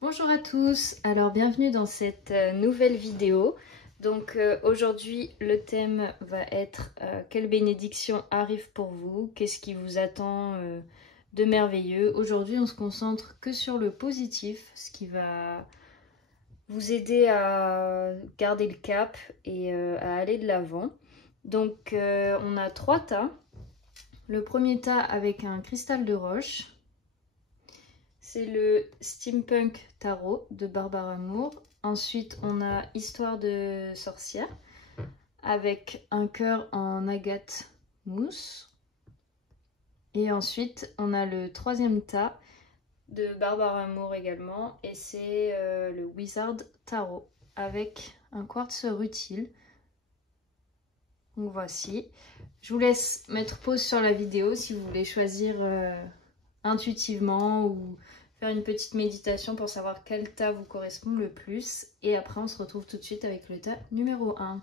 Bonjour à tous, alors bienvenue dans cette nouvelle vidéo. Donc aujourd'hui le thème va être quelle bénédiction arrive pour vous, qu'est-ce qui vous attend de merveilleux. Aujourd'hui on se concentre que sur le positif, ce qui va vous aider à garder le cap et à aller de l'avant. Donc on a 3 tas. Le premier tas avec un cristal de roche. C'est le Steampunk Tarot de Barbara Moore. Ensuite, on a Histoire de sorcière avec un cœur en agate mousse. Et ensuite, on a le troisième tas de Barbara Moore également. Et c'est le Wizard Tarot avec un quartz rutile. Donc voici. Je vous laisse mettre pause sur la vidéo si vous voulez choisir intuitivement ou faire une petite méditation pour savoir quel tas vous correspond le plus. Et après, on se retrouve tout de suite avec le tas numéro 1.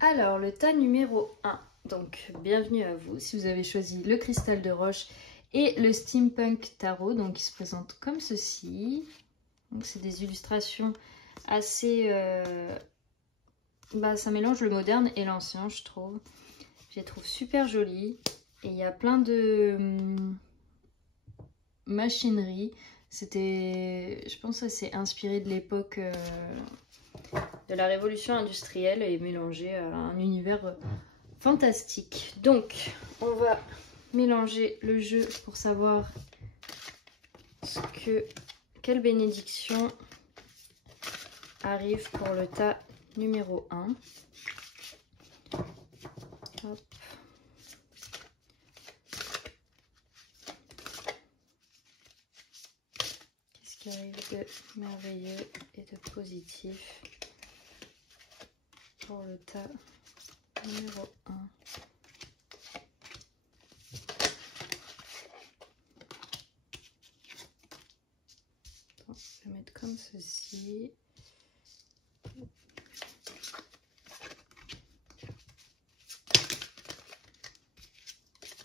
Alors, le tas numéro 1. Donc, bienvenue à vous si vous avez choisi le cristal de roche et le Steampunk Tarot. Donc, il se présente comme ceci. Donc, c'est des illustrations assez... ça mélange le moderne et l'ancien, je trouve. Je les trouve super jolies. Et il y a plein de machinerie. Je pense que ça s'est inspiré de l'époque de la révolution industrielle et mélangé à un univers fantastique. Donc, on va mélanger le jeu pour savoir quelle bénédiction arrive pour le tas numéro 1. Hop. Qu'est-ce qui arrive de merveilleux et de positif pour le tas numéro 1. Je vais mettre comme ceci.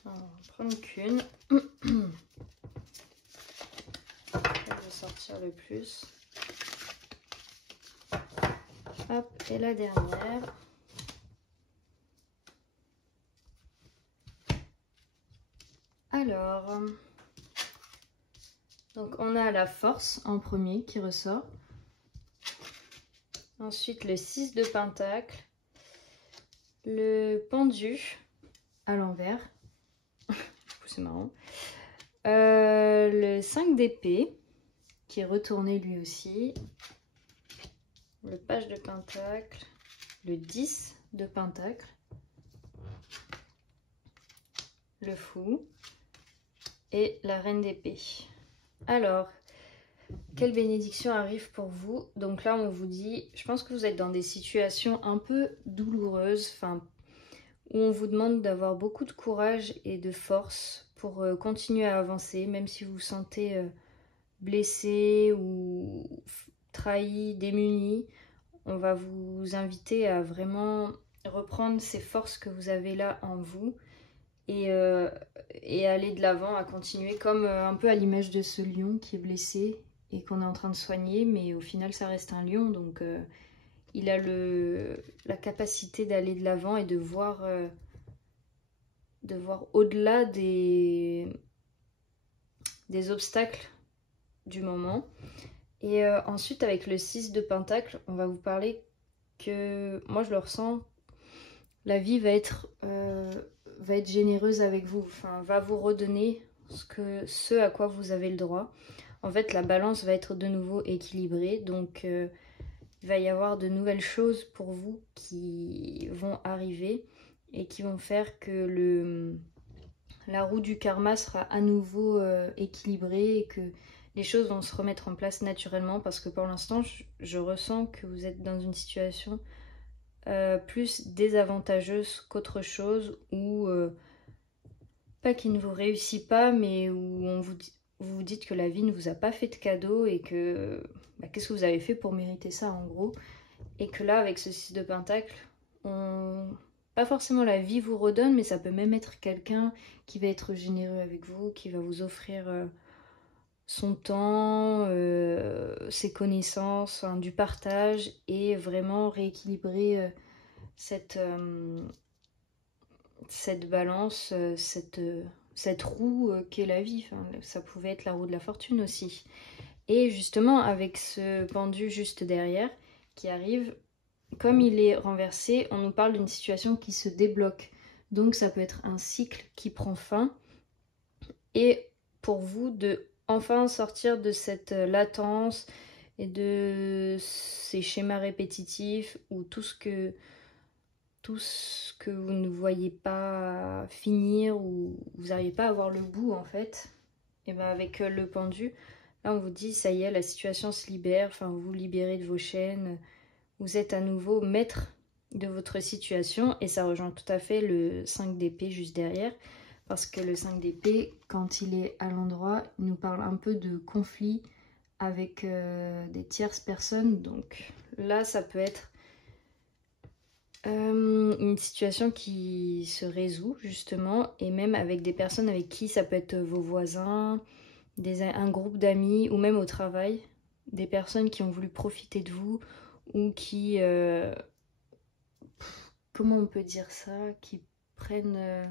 On va prendre qu'une. Je vais sortir le plus. Hop, et la dernière. Alors, donc on a la force en premier qui ressort. Ensuite le 6 de pentacle, le pendu à l'envers, c'est marrant. Le 5 d'épée qui est retourné lui aussi. Le page de pentacle, le 10 de pentacle, le fou et la reine d'épée. Alors, quelle bénédiction arrive pour vous? Donc là, on vous dit, je pense que vous êtes dans des situations un peu douloureuses, où on vous demande d'avoir beaucoup de courage et de force pour continuer à avancer, même si vous vous sentez blessé ou trahi, démuni. On va vous inviter à vraiment reprendre ces forces que vous avez là en vous et aller de l'avant, à continuer comme un peu à l'image de ce lion qui est blessé et qu'on est en train de soigner, mais au final ça reste un lion, donc il a la capacité d'aller de l'avant et de voir au-delà des obstacles du moment. Et ensuite avec le 6 de pentacle, on va vous parler que, moi je le ressens, la vie va être généreuse avec vous, va vous redonner ce à quoi vous avez le droit. En fait, la balance va être de nouveau équilibrée, donc il va y avoir de nouvelles choses pour vous qui vont arriver et qui vont faire que la roue du karma sera à nouveau équilibrée et que les choses vont se remettre en place naturellement, parce que pour l'instant, je ressens que vous êtes dans une situation plus désavantageuse qu'autre chose, ou pas qui ne vous réussit pas, mais où vous vous dites que la vie ne vous a pas fait de cadeau et que qu'est-ce que vous avez fait pour mériter ça en gros. Et que là, avec ce 6 de pentacle, pas forcément la vie vous redonne, mais ça peut même être quelqu'un qui va être généreux avec vous, qui va vous offrir son temps, ses connaissances, du partage, et vraiment rééquilibrer cette balance, cette roue qu'est la vie. Enfin, ça pouvait être la roue de la fortune aussi. Et justement, avec ce pendu juste derrière qui arrive, comme il est renversé, on nous parle d'une situation qui se débloque. Donc ça peut être un cycle qui prend fin. Et pour vous, de enfin sortir de cette latence et de ces schémas répétitifs ou tout ce que vous ne voyez pas finir ou vous n'arrivez pas à voir le bout en fait. Et bien avec le pendu, là on vous dit ça y est, la situation se libère, enfin vous vous libérez de vos chaînes, vous êtes à nouveau maître de votre situation, et ça rejoint tout à fait le 5 d'épée juste derrière, parce que le 5 d'épée, quand il est à l'endroit, il nous parle un peu de conflit avec des tierces personnes. Donc là ça peut être une situation qui se résout justement, et même avec des personnes avec qui ça peut être vos voisins, un groupe d'amis, ou même au travail, des personnes qui ont voulu profiter de vous, ou qui, comment on peut dire ça, qui prennent,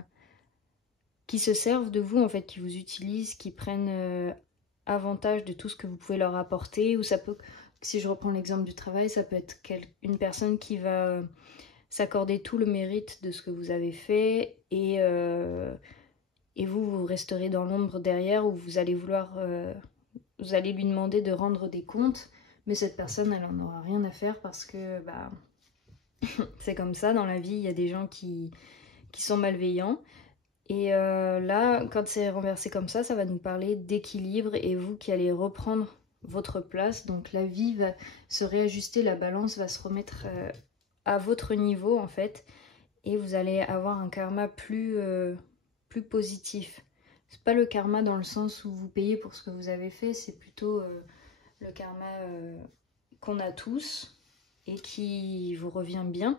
qui se servent de vous en fait, qui vous utilisent, qui prennent avantage de tout ce que vous pouvez leur apporter. Ou ça peut, si je reprends l'exemple du travail, ça peut être une personne qui va s'accorder tout le mérite de ce que vous avez fait, et vous resterez dans l'ombre derrière, où vous allez vous allez lui demander de rendre des comptes, mais cette personne, elle en aura rien à faire, parce que c'est comme ça dans la vie, il y a des gens qui sont malveillants. Et là, quand c'est renversé comme ça va nous parler d'équilibre, et vous qui allez reprendre votre place. Donc la vie va se réajuster, la balance va se remettre à votre niveau en fait, et vous allez avoir un karma plus positif. C'est pas le karma dans le sens où vous payez pour ce que vous avez fait, c'est plutôt le karma qu'on a tous et qui vous revient bien.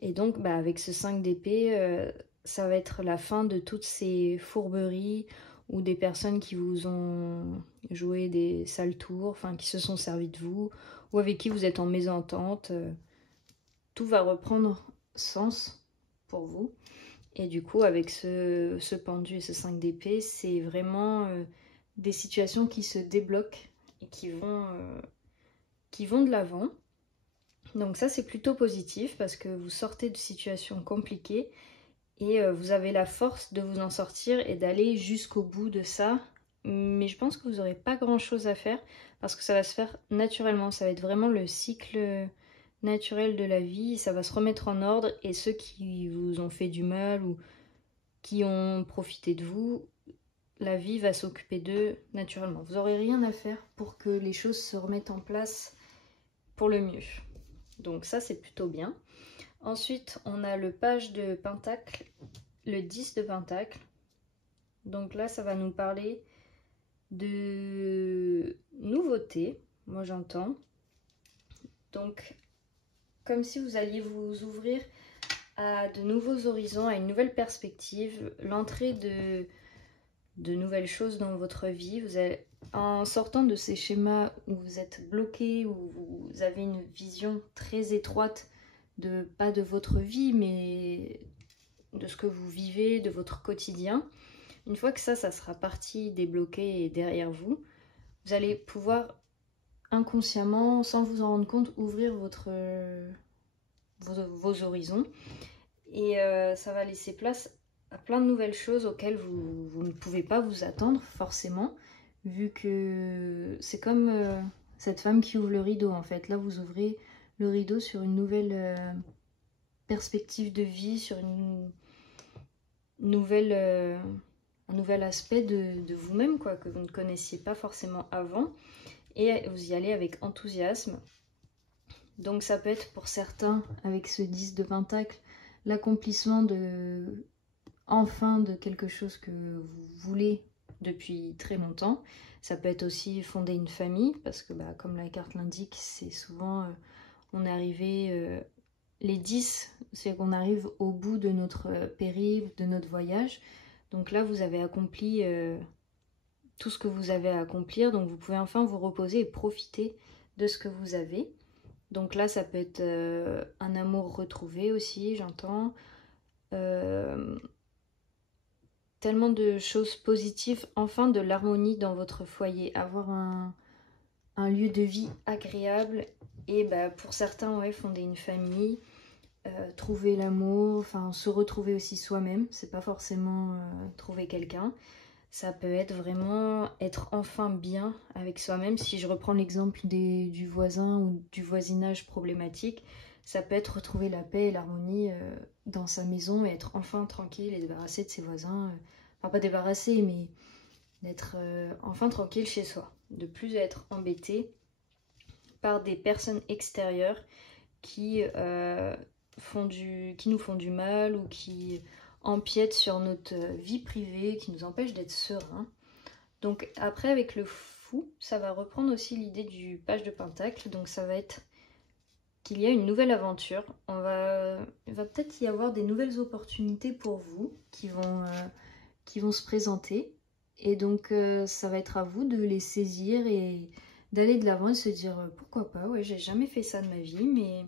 Et donc avec ce 5 d'épée, ça va être la fin de toutes ces fourberies, ou des personnes qui vous ont joué des sales tours, enfin qui se sont servis de vous, ou avec qui vous êtes en mésentente. Tout va reprendre sens pour vous. Et du coup, avec ce pendu et ce 5 d'épée, c'est vraiment des situations qui se débloquent et qui vont de l'avant. Donc ça, c'est plutôt positif, parce que vous sortez de situations compliquées, et vous avez la force de vous en sortir et d'aller jusqu'au bout de ça. Mais je pense que vous n'aurez pas grand chose à faire, parce que ça va se faire naturellement. Ça va être vraiment le cycle naturel de la vie. Ça va se remettre en ordre, et ceux qui vous ont fait du mal ou qui ont profité de vous, la vie va s'occuper d'eux naturellement. Vous n'aurez rien à faire pour que les choses se remettent en place pour le mieux. Donc ça, c'est plutôt bien. Ensuite, on a le page de Pentacle, le 10 de Pentacle. Donc là, ça va nous parler de nouveautés, moi j'entends. Donc, comme si vous alliez vous ouvrir à de nouveaux horizons, à une nouvelle perspective, l'entrée de nouvelles choses dans votre vie. Vous allez, en sortant de ces schémas où vous êtes bloqué, où vous avez une vision très étroite pas de votre vie, mais de ce que vous vivez, de votre quotidien. Une fois que ça sera parti, débloqué et derrière vous, vous allez pouvoir inconsciemment, sans vous en rendre compte, ouvrir vos horizons. Et ça va laisser place à plein de nouvelles choses auxquelles vous ne pouvez pas vous attendre forcément, vu que c'est comme cette femme qui ouvre le rideau en fait. Là, vous ouvrez le rideau sur une nouvelle perspective de vie, sur une nouvelle, un nouvel aspect de vous-même, quoi, que vous ne connaissiez pas forcément avant, et vous y allez avec enthousiasme. Donc ça peut être pour certains, avec ce 10 de Pentacle, l'accomplissement enfin de quelque chose que vous voulez depuis très longtemps. Ça peut être aussi fonder une famille, parce que comme la carte l'indique, c'est souvent on est arrivé, les 10, c'est qu'on arrive au bout de notre périple, de notre voyage. Donc là, vous avez accompli tout ce que vous avez à accomplir. Donc vous pouvez enfin vous reposer et profiter de ce que vous avez. Donc là, ça peut être un amour retrouvé aussi, j'entends. Tellement de choses positives, enfin de l'harmonie dans votre foyer. Avoir un lieu de vie agréable. Et bah, pour certains, ouais, fonder une famille, trouver l'amour, enfin se retrouver aussi soi-même. C'est pas forcément trouver quelqu'un. Ça peut être vraiment être enfin bien avec soi-même. Si je reprends l'exemple du voisin ou du voisinage problématique, ça peut être retrouver la paix et l'harmonie dans sa maison et être enfin tranquille et débarrassé de ses voisins. Enfin, pas débarrassé, mais d'être enfin tranquille chez soi. De plus être embêté par des personnes extérieures qui nous font du mal ou qui empiètent sur notre vie privée, qui nous empêchent d'être sereins. Donc après, avec le fou, ça va reprendre aussi l'idée du page de pentacle. Donc ça va être qu'il y a une nouvelle aventure. Il va peut-être y avoir des nouvelles opportunités pour vous qui vont se présenter. Et donc ça va être à vous de les saisir et d'aller de l'avant et se dire pourquoi pas, ouais, j'ai jamais fait ça de ma vie, mais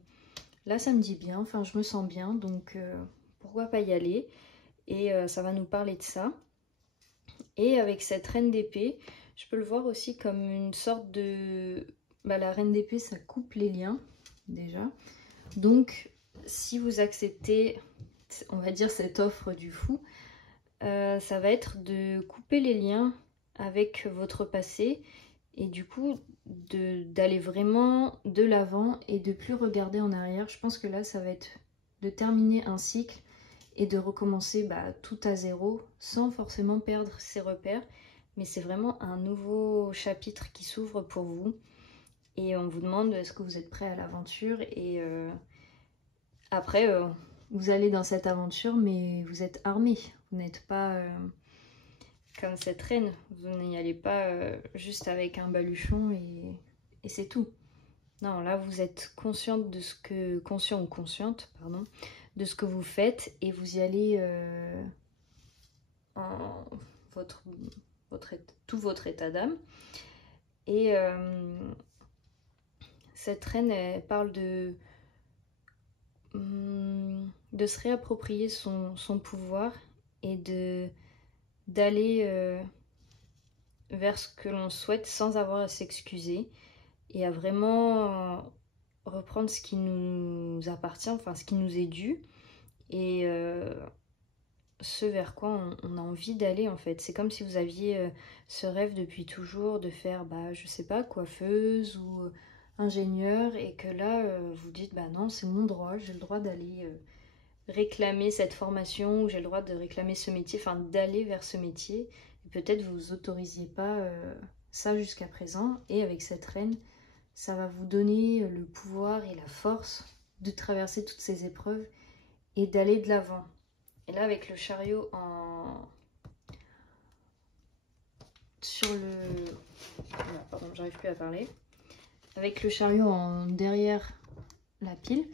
là ça me dit bien, enfin je me sens bien, donc pourquoi pas y aller. Et ça va nous parler de ça. Et avec cette reine d'épée, je peux le voir aussi comme une sorte de... Bah, la reine d'épée, ça coupe les liens, déjà. Donc, si vous acceptez, on va dire, cette offre du fou, ça va être de couper les liens avec votre passé et du coup d'aller vraiment de l'avant et de plus regarder en arrière. Je pense que là, ça va être de terminer un cycle et de recommencer tout à zéro sans forcément perdre ses repères. Mais c'est vraiment un nouveau chapitre qui s'ouvre pour vous. Et on vous demande est-ce que vous êtes prêt à l'aventure. Et après, vous allez dans cette aventure, mais vous êtes armé. Vous n'êtes pas comme cette reine. Vous n'y allez pas juste avec un baluchon et c'est tout. Non, là vous êtes consciente de ce que... conscient ou consciente, pardon, de ce que vous faites et vous y allez en tout votre état d'âme. Et cette reine, elle parle de se réapproprier son pouvoir et d'aller vers ce que l'on souhaite sans avoir à s'excuser et à vraiment reprendre ce qui nous appartient, enfin ce qui nous est dû et ce vers quoi on a envie d'aller en fait. C'est comme si vous aviez ce rêve depuis toujours de faire, je sais pas, coiffeuse ou ingénieur et que là vous dites, non, c'est mon droit, j'ai le droit d'aller réclamer cette formation ou j'ai le droit de réclamer ce métier, enfin d'aller vers ce métier. Et peut-être vous autorisiez pas ça jusqu'à présent et avec cette reine, ça va vous donner le pouvoir et la force de traverser toutes ces épreuves et d'aller de l'avant. Et là, avec le chariot sur le... Non, pardon, j'arrive plus à parler. Avec le chariot en derrière la pile,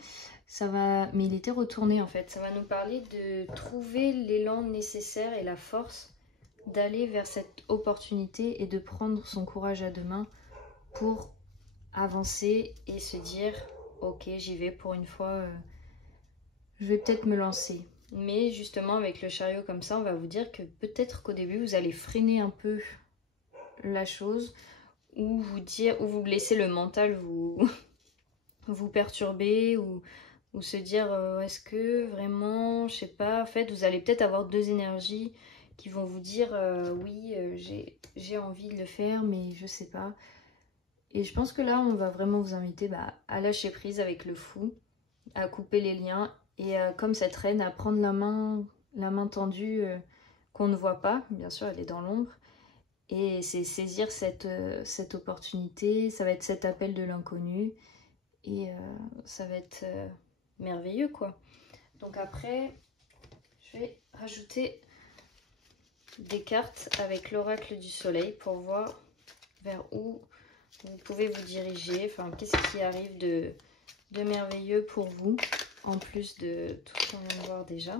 ça va... Mais il était retourné en fait. Ça va nous parler de trouver l'élan nécessaire et la force d'aller vers cette opportunité et de prendre son courage à deux mains pour avancer et se dire ok, j'y vais pour une fois, je vais peut-être me lancer. Mais justement avec le chariot comme ça, on va vous dire que peut-être qu'au début vous allez freiner un peu la chose ou vous laissez le mental vous perturber ou se dire est-ce que vraiment, je sais pas, en fait vous allez peut-être avoir deux énergies qui vont vous dire oui j'ai envie de le faire mais je sais pas. Et je pense que là, on va vraiment vous inviter à lâcher prise avec le fou, à couper les liens et comme cette reine, à prendre la main tendue qu'on ne voit pas. Bien sûr, elle est dans l'ombre. Et c'est saisir cette opportunité, ça va être cet appel de l'inconnu et ça va être merveilleux, quoi. Donc après, je vais rajouter des cartes avec l'oracle du soleil pour voir vers où vous pouvez vous diriger, enfin qu'est-ce qui arrive de merveilleux pour vous, en plus de tout ce qu'on vient de voir déjà.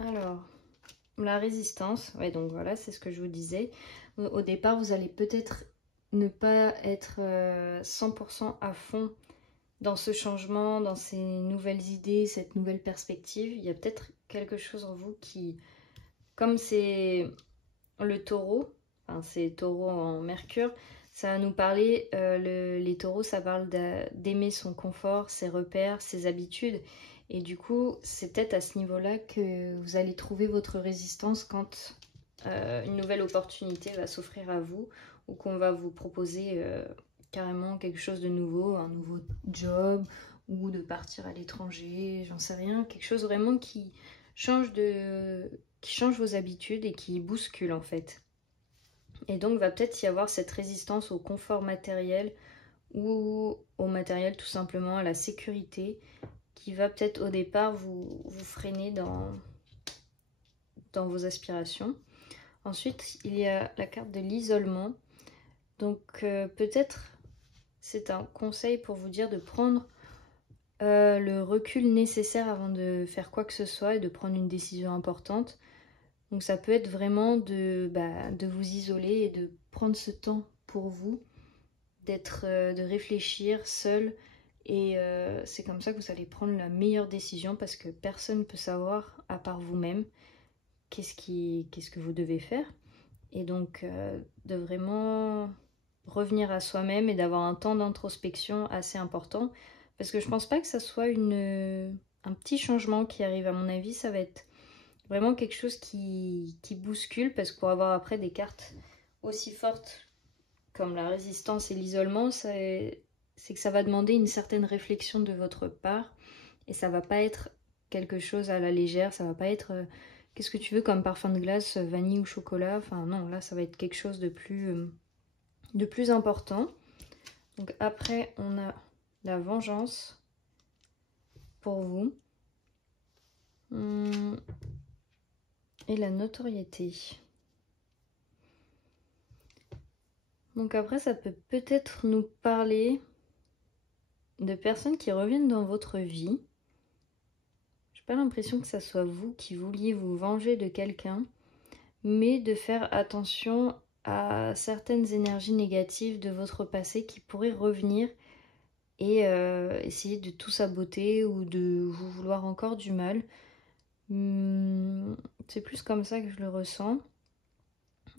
Alors, la résistance, ouais, donc voilà, c'est ce que je vous disais. Au départ, vous allez peut-être ne pas être 100% à fond dans ce changement, dans ces nouvelles idées, cette nouvelle perspective. Il y a peut-être quelque chose en vous qui, comme c'est le taureau, enfin c'est taureau en Mercure, ça va nous parler, les taureaux, ça parle d'aimer son confort, ses repères, ses habitudes. Et du coup, c'est peut-être à ce niveau-là que vous allez trouver votre résistance quand une nouvelle opportunité va s'offrir à vous ou qu'on va vous proposer carrément quelque chose de nouveau, un nouveau job ou de partir à l'étranger, j'en sais rien. Quelque chose vraiment qui change vos habitudes et qui bouscule en fait. Et donc va peut-être y avoir cette résistance au confort matériel ou au matériel tout simplement, à la sécurité, qui va peut-être au départ vous freiner dans vos aspirations. Ensuite, il y a la carte de l'isolement. Donc peut-être c'est un conseil pour vous dire de prendre le recul nécessaire avant de faire quoi que ce soit et de prendre une décision importante. Donc ça peut être vraiment de vous isoler et de prendre ce temps pour vous, de réfléchir seul. Et c'est comme ça que vous allez prendre la meilleure décision parce que personne ne peut savoir à part vous-même qu'est-ce que vous devez faire. Et donc de vraiment revenir à soi-même et d'avoir un temps d'introspection assez important. Parce que je pense pas que ça soit un petit changement qui arrive. À mon avis, ça va être vraiment quelque chose qui bouscule, parce que pour avoir après des cartes aussi fortes comme la résistance et l'isolement, c'est que ça va demander une certaine réflexion de votre part et ça va pas être quelque chose à la légère, ça va pas être qu'est-ce que tu veux comme parfum de glace, vanille ou chocolat, enfin non, là ça va être quelque chose de plus important. Donc après on a la vengeance pour vous. Et la notoriété. Donc après, ça peut peut-être nous parler de personnes qui reviennent dans votre vie. J'ai pas l'impression que ça soit vous qui vouliez vous venger de quelqu'un, mais de faire attention à certaines énergies négatives de votre passé qui pourraient revenir et essayer de tout saboter ou de vous vouloir encore du mal. C'est plus comme ça que je le ressens.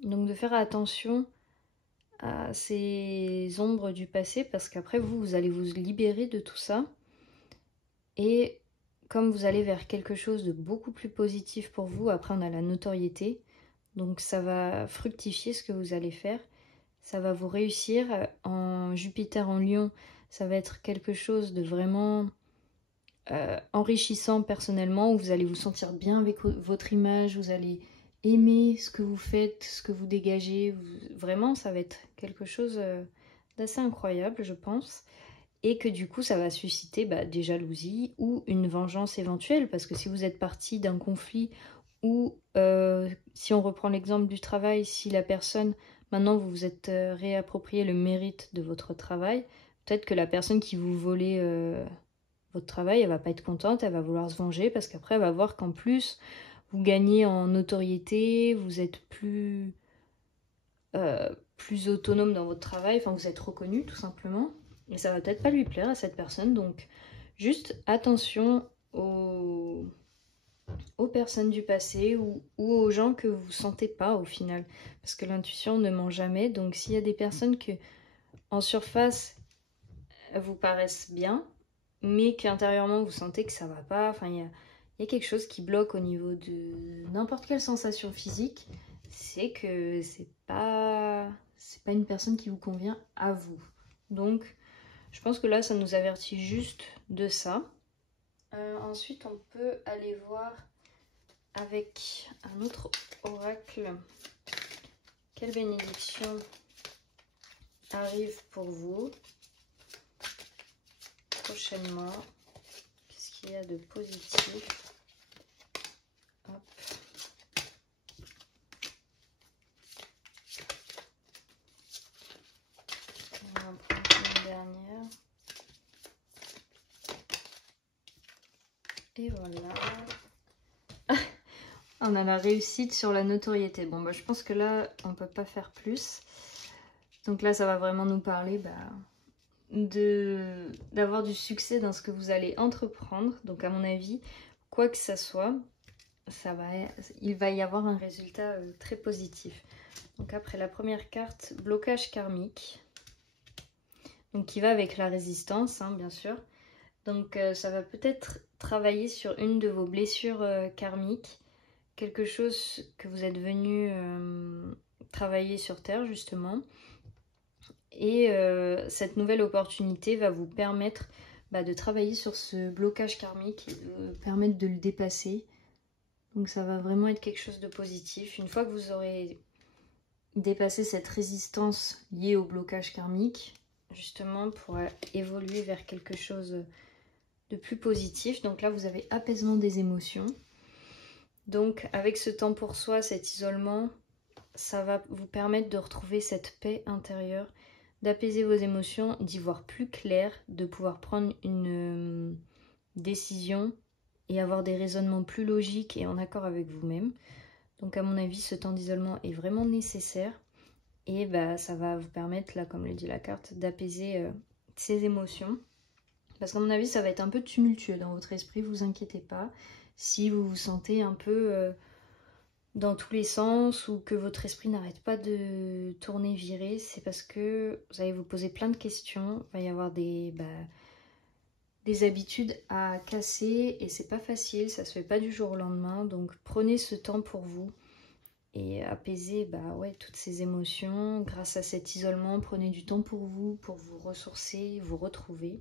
Donc de faire attention à ces ombres du passé, parce qu'après vous allez vous libérer de tout ça. Et comme vous allez vers quelque chose de beaucoup plus positif pour vous, après on a la notoriété. Donc ça va fructifier ce que vous allez faire. Ça va vous réussir. En Jupiter en Lion, ça va être quelque chose de vraiment enrichissant personnellement, où vous allez vous sentir bien avec votre image, vous allez aimer ce que vous faites, ce que vous dégagez. Vraiment, ça va être quelque chose d'assez incroyable, je pense. Et que du coup, ça va susciter des jalousies ou une vengeance éventuelle. Parce que si vous êtes parti d'un conflit, ou si on reprend l'exemple du travail, si la personne, maintenant vous vous êtes réapproprié le mérite de votre travail, peut-être que la personne qui vous volait votre travail, elle va pas être contente, elle va vouloir se venger, parce qu'après elle va voir qu'en plus vous gagnez en notoriété, vous êtes plus autonome dans votre travail, enfin vous êtes reconnu tout simplement, et ça va peut-être pas lui plaire à cette personne. Donc juste attention aux personnes du passé ou aux gens que vous sentez pas au final, parce que l'intuition ne ment jamais. Donc s'il y a des personnes que en surface vous paraissent bien, mais qu'intérieurement vous sentez que ça va pas, enfin il y a quelque chose qui bloque au niveau de n'importe quelle sensation physique, c'est que c'est pas une personne qui vous convient à vous. Donc je pense que là ça nous avertit juste de ça. Ensuite on peut aller voir avec un autre oracle quelle bénédiction arrive pour vous prochainement. Qu'est-ce qu'il y a de positif? Hop. On va en prendre une dernière. Et voilà. On a la réussite sur la notoriété. Bon, bah, je pense que là, on peut pas faire plus. Donc là, ça va vraiment nous parler d'avoir du succès dans ce que vous allez entreprendre. Donc à mon avis, quoi que ça soit, il va y avoir un résultat très positif. Donc après la première carte, blocage karmique. Donc qui va avec la résistance, hein, bien sûr. Donc ça va peut-être travailler sur une de vos blessures karmiques. Quelque chose que vous êtes venu travailler sur Terre, justement. Et cette nouvelle opportunité va vous permettre de travailler sur ce blocage karmique et de permettre de le dépasser. Donc ça va vraiment être quelque chose de positif. Une fois que vous aurez dépassé cette résistance liée au blocage karmique, justement pour évoluer vers quelque chose de plus positif. Donc là, vous avez apaisement des émotions. Donc avec ce temps pour soi, cet isolement, ça va vous permettre de retrouver cette paix intérieure, d'apaiser vos émotions, d'y voir plus clair, de pouvoir prendre une décision et avoir des raisonnements plus logiques et en accord avec vous-même. Donc à mon avis, ce temps d'isolement est vraiment nécessaire et ça va vous permettre, là comme le dit la carte, d'apaiser ces émotions. Parce qu'à mon avis, ça va être un peu tumultueux dans votre esprit, vous inquiétez pas. Si vous vous sentez un peu dans tous les sens ou que votre esprit n'arrête pas de tourner, virer, c'est parce que vous allez vous poser plein de questions. Il va y avoir des habitudes à casser et c'est pas facile, ça se fait pas du jour au lendemain. Donc prenez ce temps pour vous et apaisez toutes ces émotions. Grâce à cet isolement, prenez du temps pour vous ressourcer, vous retrouver.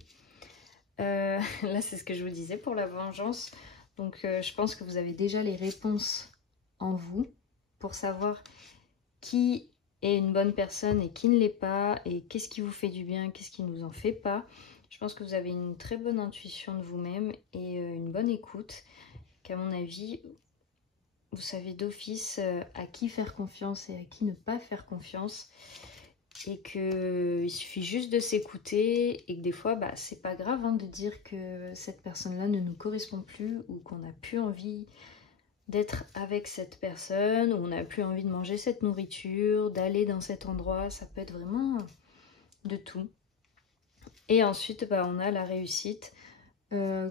Là, c'est ce que je vous disais pour la vengeance. Donc, je pense que vous avez déjà les réponses en vous pour savoir qui est une bonne personne et qui ne l'est pas, et qu'est-ce qui vous fait du bien, qu'est-ce qui ne vous en fait pas. Je pense que vous avez une très bonne intuition de vous-même et une bonne écoute, qu'à mon avis, vous savez d'office à qui faire confiance et à qui ne pas faire confiance. Et qu'il suffit juste de s'écouter et que des fois c'est pas grave de dire que cette personne-là ne nous correspond plus ou qu'on n'a plus envie d'être avec cette personne ou on n'a plus envie de manger cette nourriture, d'aller dans cet endroit. Ça peut être vraiment de tout. Et ensuite on a la réussite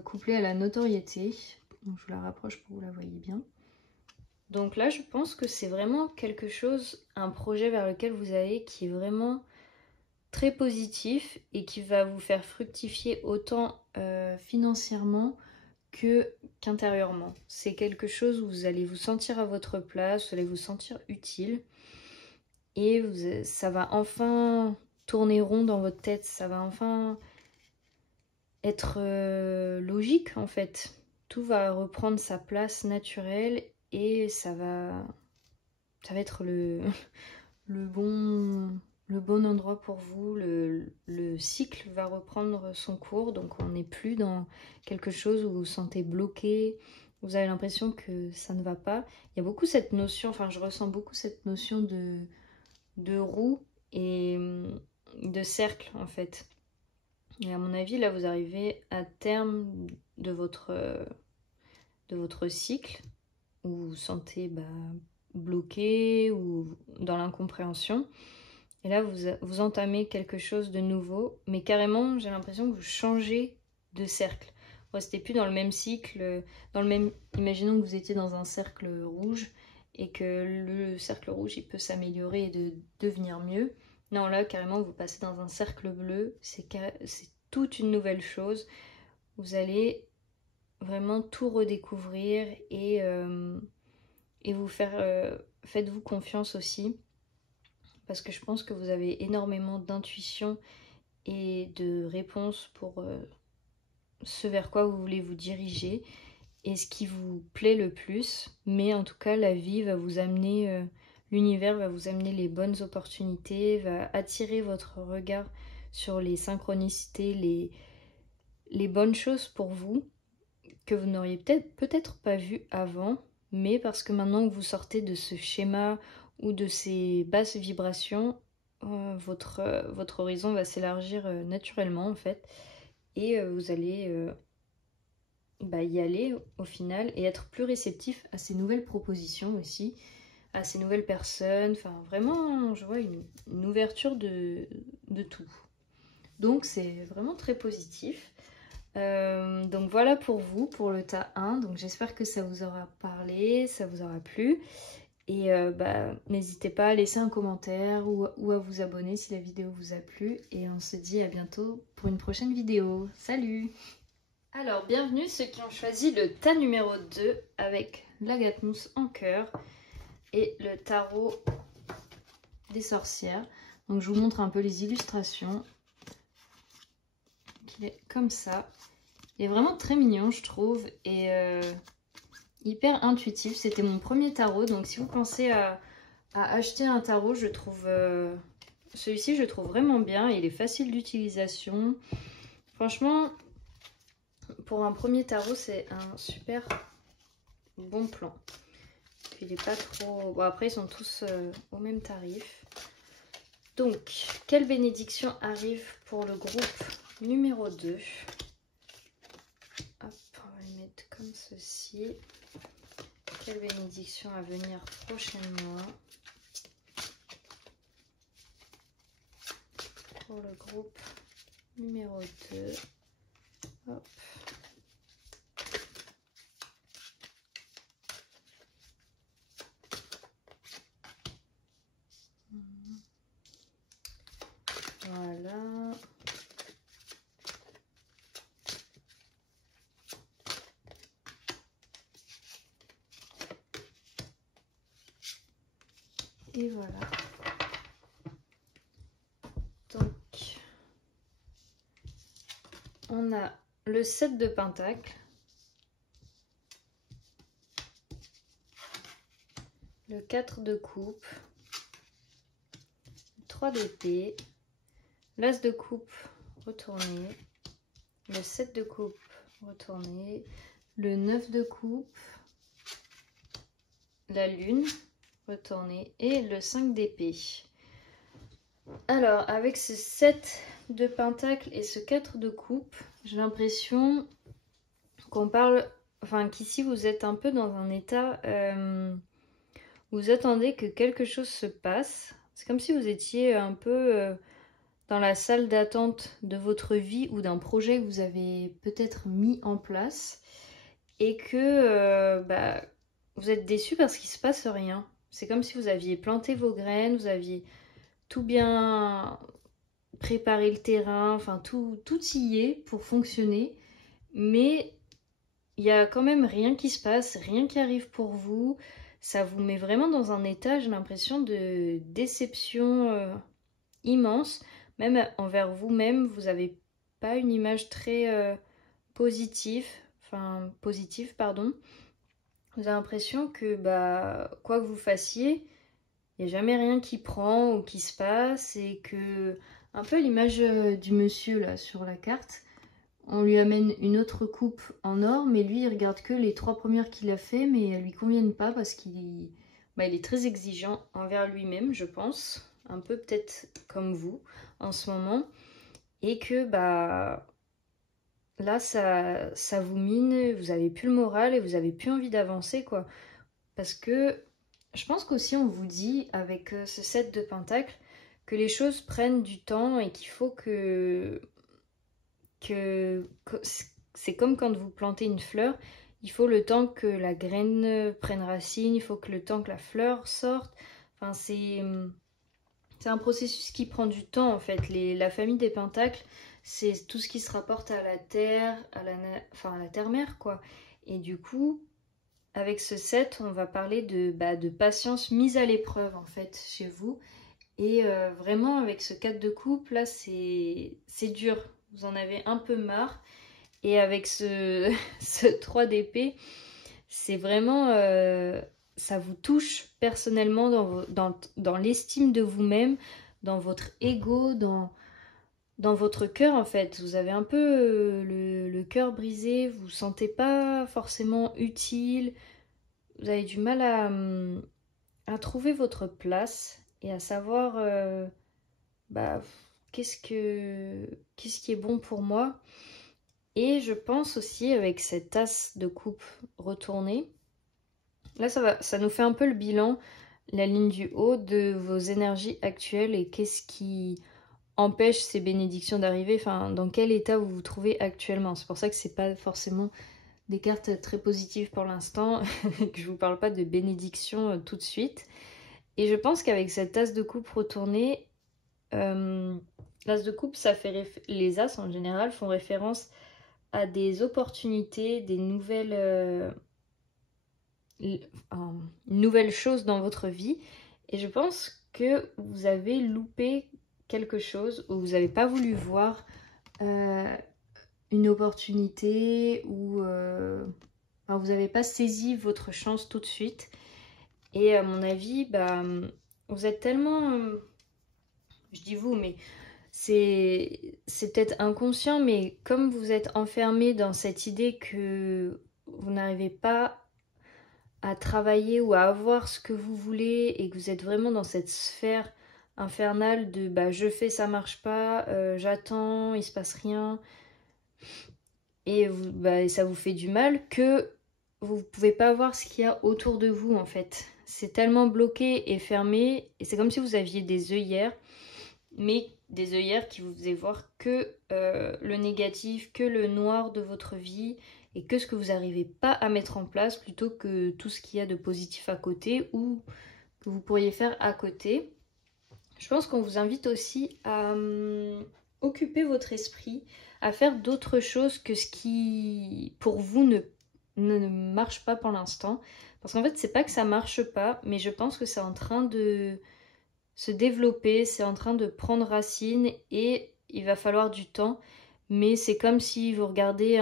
couplée à la notoriété. Donc, je vous la rapproche pour que vous la voyez bien. Donc là, je pense que c'est vraiment quelque chose, un projet vers lequel vous allez qui est vraiment très positif et qui va vous faire fructifier autant financièrement qu'intérieurement. C'est quelque chose où vous allez vous sentir à votre place, vous allez vous sentir utile et ça va enfin tourner rond dans votre tête, ça va enfin être logique en fait. Tout va reprendre sa place naturelle et ça va être le bon endroit pour vous. Le cycle va reprendre son cours, donc on n'est plus dans quelque chose où vous vous sentez bloqué, vous avez l'impression que ça ne va pas. Il y a beaucoup cette notion, enfin je ressens beaucoup cette notion de roue et de cercle en fait. Et à mon avis, là vous arrivez à terme de votre cycle où vous vous sentez bloqué ou dans l'incompréhension. Et là, vous entamez quelque chose de nouveau, mais carrément, j'ai l'impression que vous changez de cercle. Vous restez plus dans le même cycle, imaginons que vous étiez dans un cercle rouge et que le cercle rouge, il peut s'améliorer et de devenir mieux. Non, là, carrément, vous passez dans un cercle bleu, c'est toute une nouvelle chose. Vous allez vraiment tout redécouvrir et vous faites-vous confiance aussi. Parce que je pense que vous avez énormément d'intuition et de réponses pour ce vers quoi vous voulez vous diriger et ce qui vous plaît le plus. Mais en tout cas, la vie va vous amener, l'univers va vous amener les bonnes opportunités, va attirer votre regard sur les synchronicités, les bonnes choses pour vous que vous n'auriez peut-être pas vues avant, mais parce que maintenant que vous sortez de ce schéma ou de ces basses vibrations, votre horizon va s'élargir naturellement en fait et vous allez y aller au final et être plus réceptif à ces nouvelles propositions aussi, à ces nouvelles personnes. Enfin, vraiment, je vois une ouverture de tout. Donc, c'est vraiment très positif. Donc voilà pour vous, pour le tas 1. Donc j'espère que ça vous aura parlé, ça vous aura plu. Et n'hésitez pas à laisser un commentaire ou à vous abonner si la vidéo vous a plu. Et on se dit à bientôt pour une prochaine vidéo. Salut! Alors bienvenue ceux qui ont choisi le tas numéro 2 avec l'Agathe-mousse en cœur et le tarot des sorcières. Donc je vous montre un peu les illustrations. Il est comme ça. Il est vraiment très mignon je trouve et hyper intuitif. C'était mon premier tarot, donc si vous pensez à acheter un tarot, je trouve celui-ci je le trouve vraiment bien. Il est facile d'utilisation. Franchement, pour un premier tarot, c'est un super bon plan. Il est pas trop... Bon, après, ils sont tous au même tarif. Donc, quelle bénédiction arrive pour le groupe numéro 2? Hop, on va les mettre comme ceci. Quelle bénédiction à venir prochainement pour le groupe numéro 2. Hop. Voilà. Et voilà. Donc, on a le 7 de Pentacle, le 4 de Coupe, le 3 d'épée, l'As de Coupe retourné, le 7 de Coupe retourné, le 9 de Coupe, la Lune retournée et le 5 d'épée. Alors, avec ce 7 de Pentacle et ce 4 de Coupe, j'ai l'impression qu'on parle... Enfin, qu'ici, vous êtes un peu dans un état... vous attendez que quelque chose se passe. C'est comme si vous étiez un peu dans la salle d'attente de votre vie ou d'un projet que vous avez peut-être mis en place. Et que vous êtes déçu parce qu'il ne se passe rien. C'est comme si vous aviez planté vos graines, vous aviez tout bien préparé le terrain, enfin tout y est pour fonctionner. Mais il n'y a quand même rien qui se passe, rien qui arrive pour vous. Ça vous met vraiment dans un état, j'ai l'impression, de déception immense. Même envers vous-même, vous n'avez pas une image très positive. Vous avez l'impression que quoi que vous fassiez, il n'y a jamais rien qui prend ou qui se passe. Et que, un peu l'image du monsieur là sur la carte, on lui amène une autre coupe en or, mais lui il regarde que les 3 premières qu'il a fait, mais elles lui conviennent pas parce qu'il il est très exigeant envers lui-même, je pense, un peu peut-être comme vous en ce moment, et que là ça vous mine, vous avez plus le moral et vous avez plus envie d'avancer quoi, parce que je pense qu'aussi on vous dit avec ce 7 de Pentacle que les choses prennent du temps et qu'il faut que c'est comme quand vous plantez une fleur, il faut le temps que la graine prenne racine, il faut que le temps que la fleur sorte. Enfin, c'est un processus qui prend du temps en fait. La famille des pentacles, c'est tout ce qui se rapporte à la terre, à la terre-mère quoi. Et du coup, avec ce 7, on va parler de patience mise à l'épreuve en fait chez vous. Et vraiment avec ce 4 de coupe, là c'est dur. Vous en avez un peu marre. Et avec ce 3 d'épée, c'est vraiment... ça vous touche personnellement dans l'estime de vous-même, dans votre ego, dans votre cœur en fait. Vous avez un peu le cœur brisé, vous ne vous sentez pas forcément utile. Vous avez du mal à trouver votre place et à savoir qu'est-ce qui est bon pour moi. Et je pense aussi avec cette tasse de coupe retournée, là ça nous fait un peu le bilan, la ligne du haut de vos énergies actuelles et qu'est-ce qui empêche ces bénédictions d'arriver, enfin dans quel état vous vous trouvez actuellement. C'est pour ça que c'est pas forcément des cartes très positives pour l'instant, que je vous parle pas de bénédictions tout de suite. Et je pense qu'avec cette tasse de coupe retournée, l'as de coupe, ça fait les as en général font référence à des opportunités, des nouvelles, nouvelles choses dans votre vie. Et je pense que vous avez loupé quelque chose ou vous n'avez pas voulu voir une opportunité ou enfin, vous n'avez pas saisi votre chance tout de suite. Et à mon avis, bah, vous êtes tellement... je dis vous, mais c'est peut-être inconscient, mais comme vous êtes enfermé dans cette idée que vous n'arrivez pas à travailler ou à avoir ce que vous voulez et que vous êtes vraiment dans cette sphère infernale de bah, je fais, ça marche pas, j'attends, il se passe rien, et bah, ça vous fait du mal que vous ne pouvez pas voir ce qu'il y a autour de vous en fait. C'est tellement bloqué et fermé, et c'est comme si vous aviez des œillères, mais des œillères qui vous faisaient voir que le négatif, que le noir de votre vie, et que ce que vous n'arrivez pas à mettre en place, plutôt que tout ce qu'il y a de positif à côté, ou que vous pourriez faire à côté. Je pense qu'on vous invite aussi à occuper votre esprit, à faire d'autres choses que ce qui, pour vous, ne marche pas pour l'instant. Parce qu'en fait, c'est pas que ça marche pas, mais je pense que c'est en train de se développer, c'est en train de prendre racine et il va falloir du temps. Mais c'est comme si vous regardez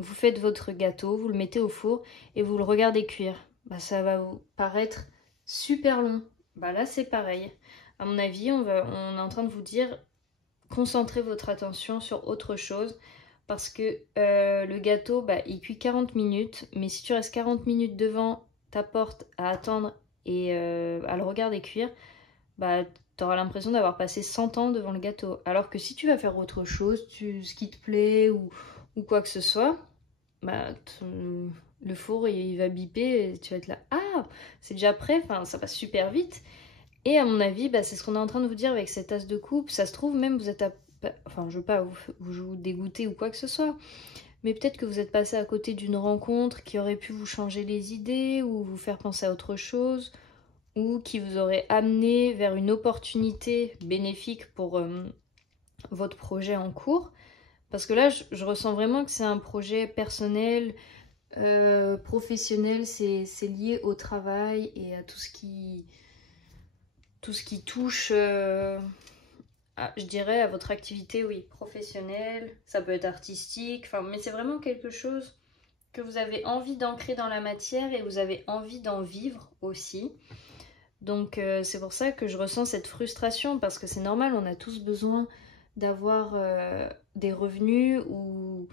vous faites votre gâteau, vous le mettez au four et vous le regardez cuire. Bah, ça va vous paraître super long. Bah là c'est pareil. À mon avis, on est en train de vous dire concentrez votre attention sur autre chose parce que le gâteau, bah, il cuit 40 minutes, mais si tu restes 40 minutes devant ta porte à attendre et à le regarder cuire, bah, tu auras l'impression d'avoir passé 100 ans devant le gâteau. Alors que si tu vas faire autre chose, ce qui te plaît ou quoi que ce soit, bah, le four il va biper et tu vas être là, ah, c'est déjà prêt, enfin, ça passe super vite. Et à mon avis, bah, c'est ce qu'on est en train de vous dire avec cette tasse de coupe. Ça se trouve, même vous êtes enfin, je veux pas vous dégoûter ou quoi que ce soit, mais peut-être que vous êtes passé à côté d'une rencontre qui aurait pu vous changer les idées ou vous faire penser à autre chose, ou qui vous aurait amené vers une opportunité bénéfique pour votre projet en cours. Parce que là, je ressens vraiment que c'est un projet personnel, professionnel, c'est lié au travail et à tout ce qui touche, je dirais, à votre activité, oui, professionnelle, ça peut être artistique, enfin, mais c'est vraiment quelque chose que vous avez envie d'ancrer dans la matière et vous avez envie d'en vivre aussi. Donc c'est pour ça que je ressens cette frustration, parce que c'est normal, on a tous besoin d'avoir des revenus où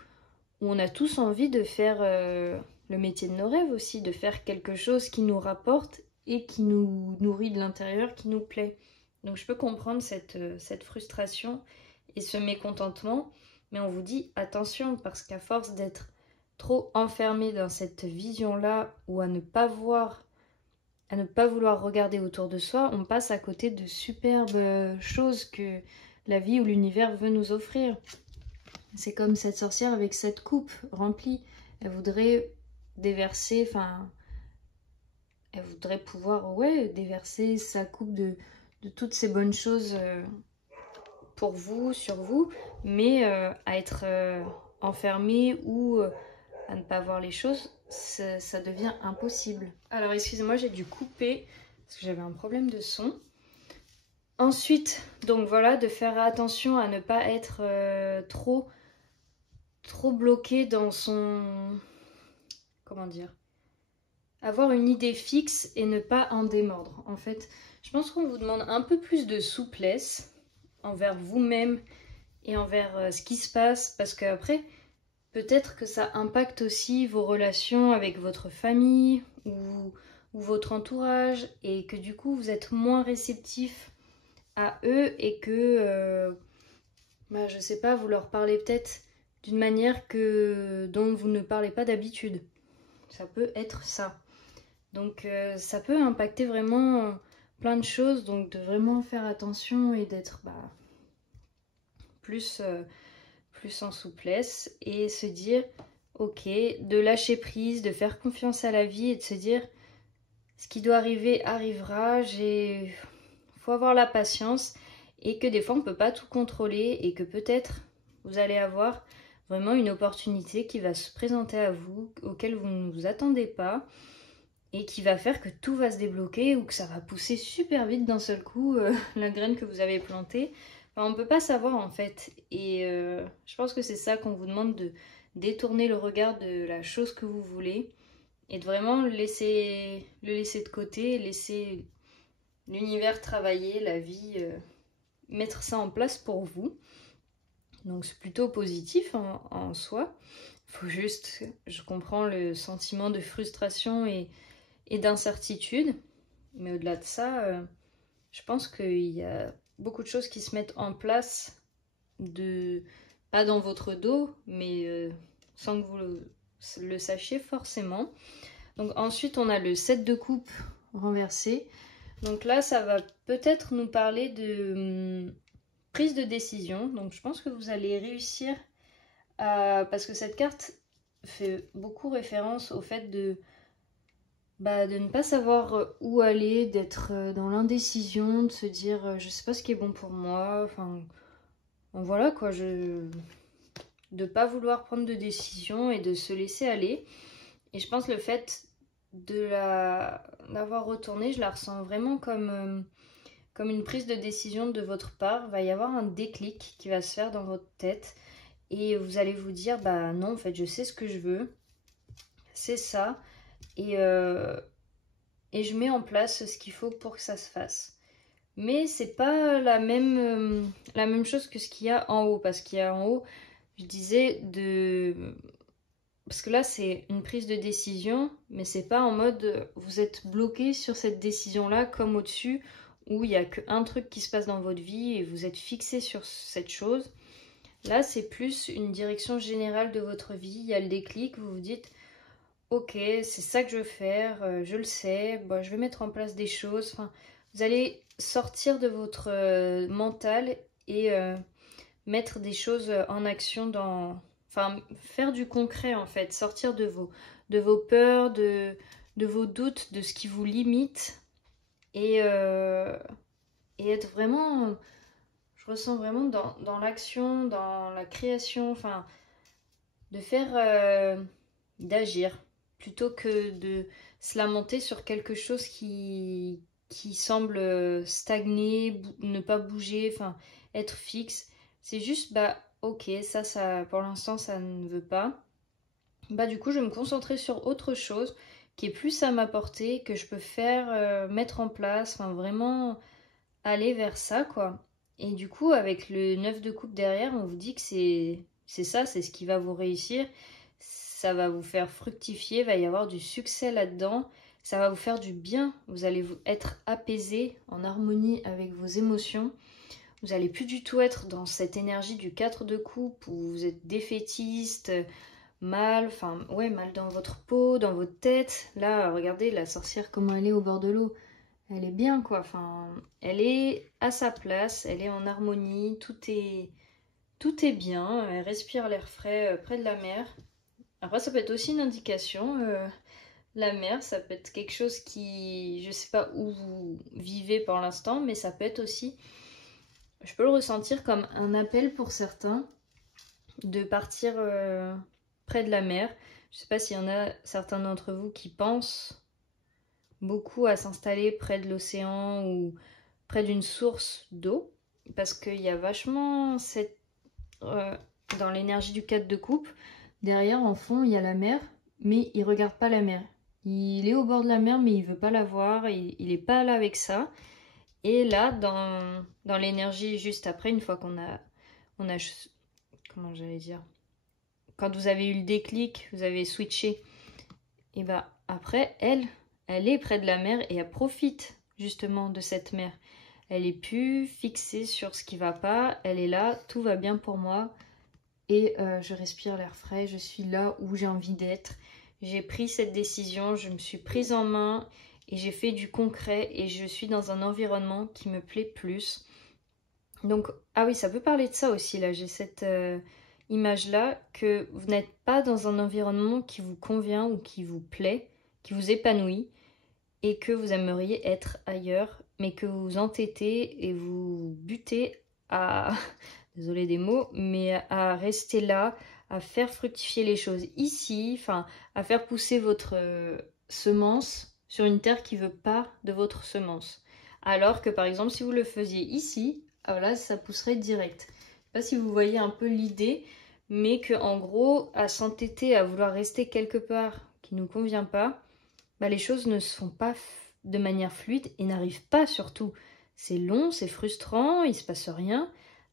on a tous envie de faire le métier de nos rêves aussi, de faire quelque chose qui nous rapporte et qui nous nourrit de l'intérieur, qui nous plaît. Donc je peux comprendre cette frustration et ce mécontentement, mais on vous dit attention, parce qu'à force d'être trop enfermé dans cette vision-là ou à ne pas vouloir regarder autour de soi, on passe à côté de superbes choses que la vie ou l'univers veut nous offrir. C'est comme cette sorcière avec cette coupe remplie. Elle voudrait déverser, enfin, elle voudrait pouvoir, ouais, déverser sa coupe de toutes ces bonnes choses pour vous, sur vous, mais à être enfermée ou à ne pas voir les choses, ça devient impossible. Alors excusez-moi, j'ai dû couper parce que j'avais un problème de son. Ensuite, donc voilà, de faire attention à ne pas être trop bloqué dans son... Comment dire? Avoir une idée fixe et ne pas en démordre. En fait, je pense qu'on vous demande un peu plus de souplesse envers vous-même et envers ce qui se passe, parce qu'après, peut-être que ça impacte aussi vos relations avec votre famille ou votre entourage, et que du coup vous êtes moins réceptif à eux et que, je sais pas, vous leur parlez peut-être d'une manière dont vous ne parlez pas d'habitude. Ça peut être ça. Donc ça peut impacter vraiment plein de choses, donc de vraiment faire attention et d'être plus en souplesse et se dire ok, de lâcher prise, de faire confiance à la vie et de se dire ce qui doit arriver arrivera, faut avoir la patience et que des fois on ne peut pas tout contrôler et que peut-être vous allez avoir vraiment une opportunité qui va se présenter à vous, auquel vous ne vous attendez pas et qui va faire que tout va se débloquer ou que ça va pousser super vite d'un seul coup la graine que vous avez plantée. Enfin, on ne peut pas savoir en fait et je pense que c'est ça qu'on vous demande, de détourner le regard de la chose que vous voulez et de vraiment le laisser de côté, laisser l'univers travailler, la vie, mettre ça en place pour vous. Donc c'est plutôt positif en soi. Faut juste, je comprends le sentiment de frustration et d'incertitude, mais au-delà de ça, je pense qu'il y a beaucoup de choses qui se mettent en place, pas dans votre dos, mais sans que vous le sachiez forcément. Donc ensuite on a le 7 de coupe renversé. Donc là ça va peut-être nous parler de prise de décision. Donc je pense que vous allez réussir parce que cette carte fait beaucoup référence au fait de ne pas savoir où aller, d'être dans l'indécision, de se dire je sais pas ce qui est bon pour moi, enfin voilà quoi, de pas vouloir prendre de décision et de se laisser aller. Et je pense le fait d'avoir retourné, je la ressens vraiment comme une prise de décision de votre part. Il va y avoir un déclic qui va se faire dans votre tête et vous allez vous dire bah non, en fait je sais ce que je veux, c'est ça, et je mets en place ce qu'il faut pour que ça se fasse. Mais c'est pas la même chose que ce qu'il y a en haut, parce qu'il y a en haut, je disais parce que là c'est une prise de décision, mais c'est pas en mode vous êtes bloqué sur cette décision là comme au-dessus où il y a qu'un truc qui se passe dans votre vie et vous êtes fixé sur cette chose. Là c'est plus une direction générale de votre vie, il y a le déclic, vous vous dites ok, c'est ça que je veux faire, je le sais, je vais mettre en place des choses. Enfin, vous allez sortir de votre mental et mettre des choses en action enfin, faire du concret en fait, sortir de vos peurs, de vos doutes, de ce qui vous limite et être vraiment, je ressens vraiment dans l'action, dans la création, enfin, de faire, d'agir, plutôt que de se lamenter sur quelque chose qui semble stagner, ne pas bouger, enfin être fixe. C'est juste ok, ça pour l'instant ça ne veut pas. Du coup je vais me concentrer sur autre chose qui est plus à ma portée, que je peux faire, mettre en place, enfin vraiment aller vers ça quoi. Et du coup avec le 9 de coupe derrière, on vous dit que c'est ça, c'est ce qui va vous réussir. Ça va vous faire fructifier, il va y avoir du succès là-dedans, ça va vous faire du bien, vous allez être apaisé, en harmonie avec vos émotions, vous n'allez plus du tout être dans cette énergie du 4 de coupe où vous êtes défaitiste, mal dans votre peau, dans votre tête. Là, regardez la sorcière comment elle est au bord de l'eau, elle est bien quoi, enfin, elle est à sa place, elle est en harmonie, tout est bien, elle respire l'air frais près de la mer. Après, ça peut être aussi une indication. La mer, ça peut être quelque chose qui... Je sais pas où vous vivez pour l'instant, mais ça peut être aussi... Je peux le ressentir comme un appel pour certains de partir près de la mer. Je sais pas s'il y en a certains d'entre vous qui pensent beaucoup à s'installer près de l'océan ou près d'une source d'eau, parce qu'il y a vachement dans l'énergie du 4 de coupe. Derrière, en fond, il y a la mer, mais il regarde pas la mer. Il est au bord de la mer, mais il veut pas la voir, il est pas là avec ça. Et là, dans l'énergie juste après, une fois qu'on a, comment j'allais dire, quand vous avez eu le déclic, vous avez switché, et après, elle est près de la mer et elle profite justement de cette mer. Elle est plus fixée sur ce qui va pas, elle est là, tout va bien pour moi. et je respire l'air frais, je suis là où j'ai envie d'être. J'ai pris cette décision, je me suis prise en main et j'ai fait du concret et je suis dans un environnement qui me plaît plus. Donc, ah oui, ça peut parler de ça aussi, là, j'ai cette image-là, que vous n'êtes pas dans un environnement qui vous convient ou qui vous plaît, qui vous épanouit, et que vous aimeriez être ailleurs, mais que vous vous entêtez et vous butez à, désolé des mots, mais à rester là, à faire fructifier les choses ici, enfin, à faire pousser votre semence sur une terre qui ne veut pas de votre semence. Alors que par exemple, si vous le faisiez ici, alors là, ça pousserait direct. Je ne sais pas si vous voyez un peu l'idée, mais qu'en gros, à s'entêter, à vouloir rester quelque part qui ne nous convient pas, bah, les choses ne se font pas de manière fluide et n'arrivent pas surtout. C'est long, c'est frustrant, il ne se passe rien.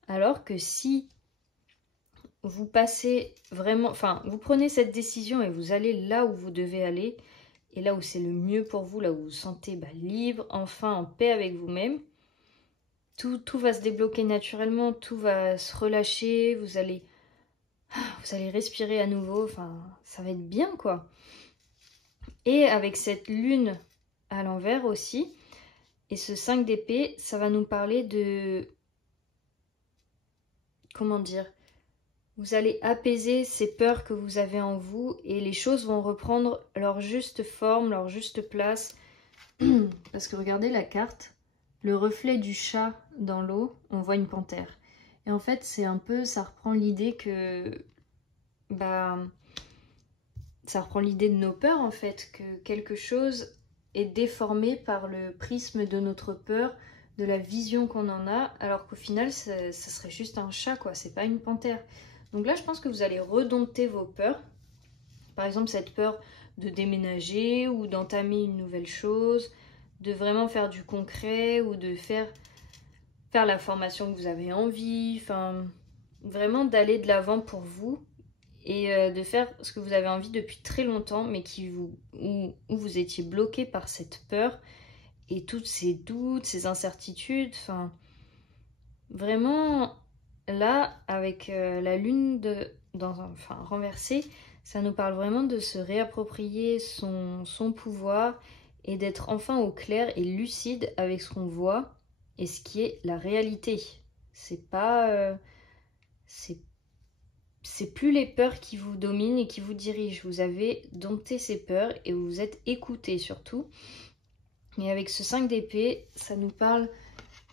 Alors que si vous passez vraiment, enfin, vous prenez cette décision et vous allez là où vous devez aller, et là où c'est le mieux pour vous, là où vous vous sentez libre, enfin en paix avec vous-même, tout va se débloquer naturellement, tout va se relâcher, vous allez respirer à nouveau, enfin, ça va être bien quoi. Et avec cette lune à l'envers aussi, et ce 5 d'épée, ça va nous parler de... Comment dire? Vous allez apaiser ces peurs que vous avez en vous et les choses vont reprendre leur juste forme, leur juste place. Parce que regardez la carte, le reflet du chat dans l'eau, on voit une panthère. Et en fait, c'est un peu, ça reprend l'idée que... ça reprend l'idée de nos peurs en fait, que quelque chose est déformé par le prisme de notre peur, de la vision qu'on en a, alors qu'au final, ça serait juste un chat, quoi, c'est pas une panthère. Donc là, je pense que vous allez redompter vos peurs. Par exemple, cette peur de déménager ou d'entamer une nouvelle chose, de vraiment faire du concret ou de faire la formation que vous avez envie, enfin, vraiment d'aller de l'avant pour vous et de faire ce que vous avez envie depuis très longtemps, mais où vous étiez bloqué par cette peur et tous ces doutes, ces incertitudes, enfin, vraiment, là, avec la lune renversée, ça nous parle vraiment de se réapproprier son pouvoir et d'être enfin au clair et lucide avec ce qu'on voit et ce qui est la réalité. C'est pas... c'est plus les peurs qui vous dominent et qui vous dirigent. Vous avez dompté ces peurs et vous vous êtes écouté surtout. Et avec ce 5 d'épée, ça nous parle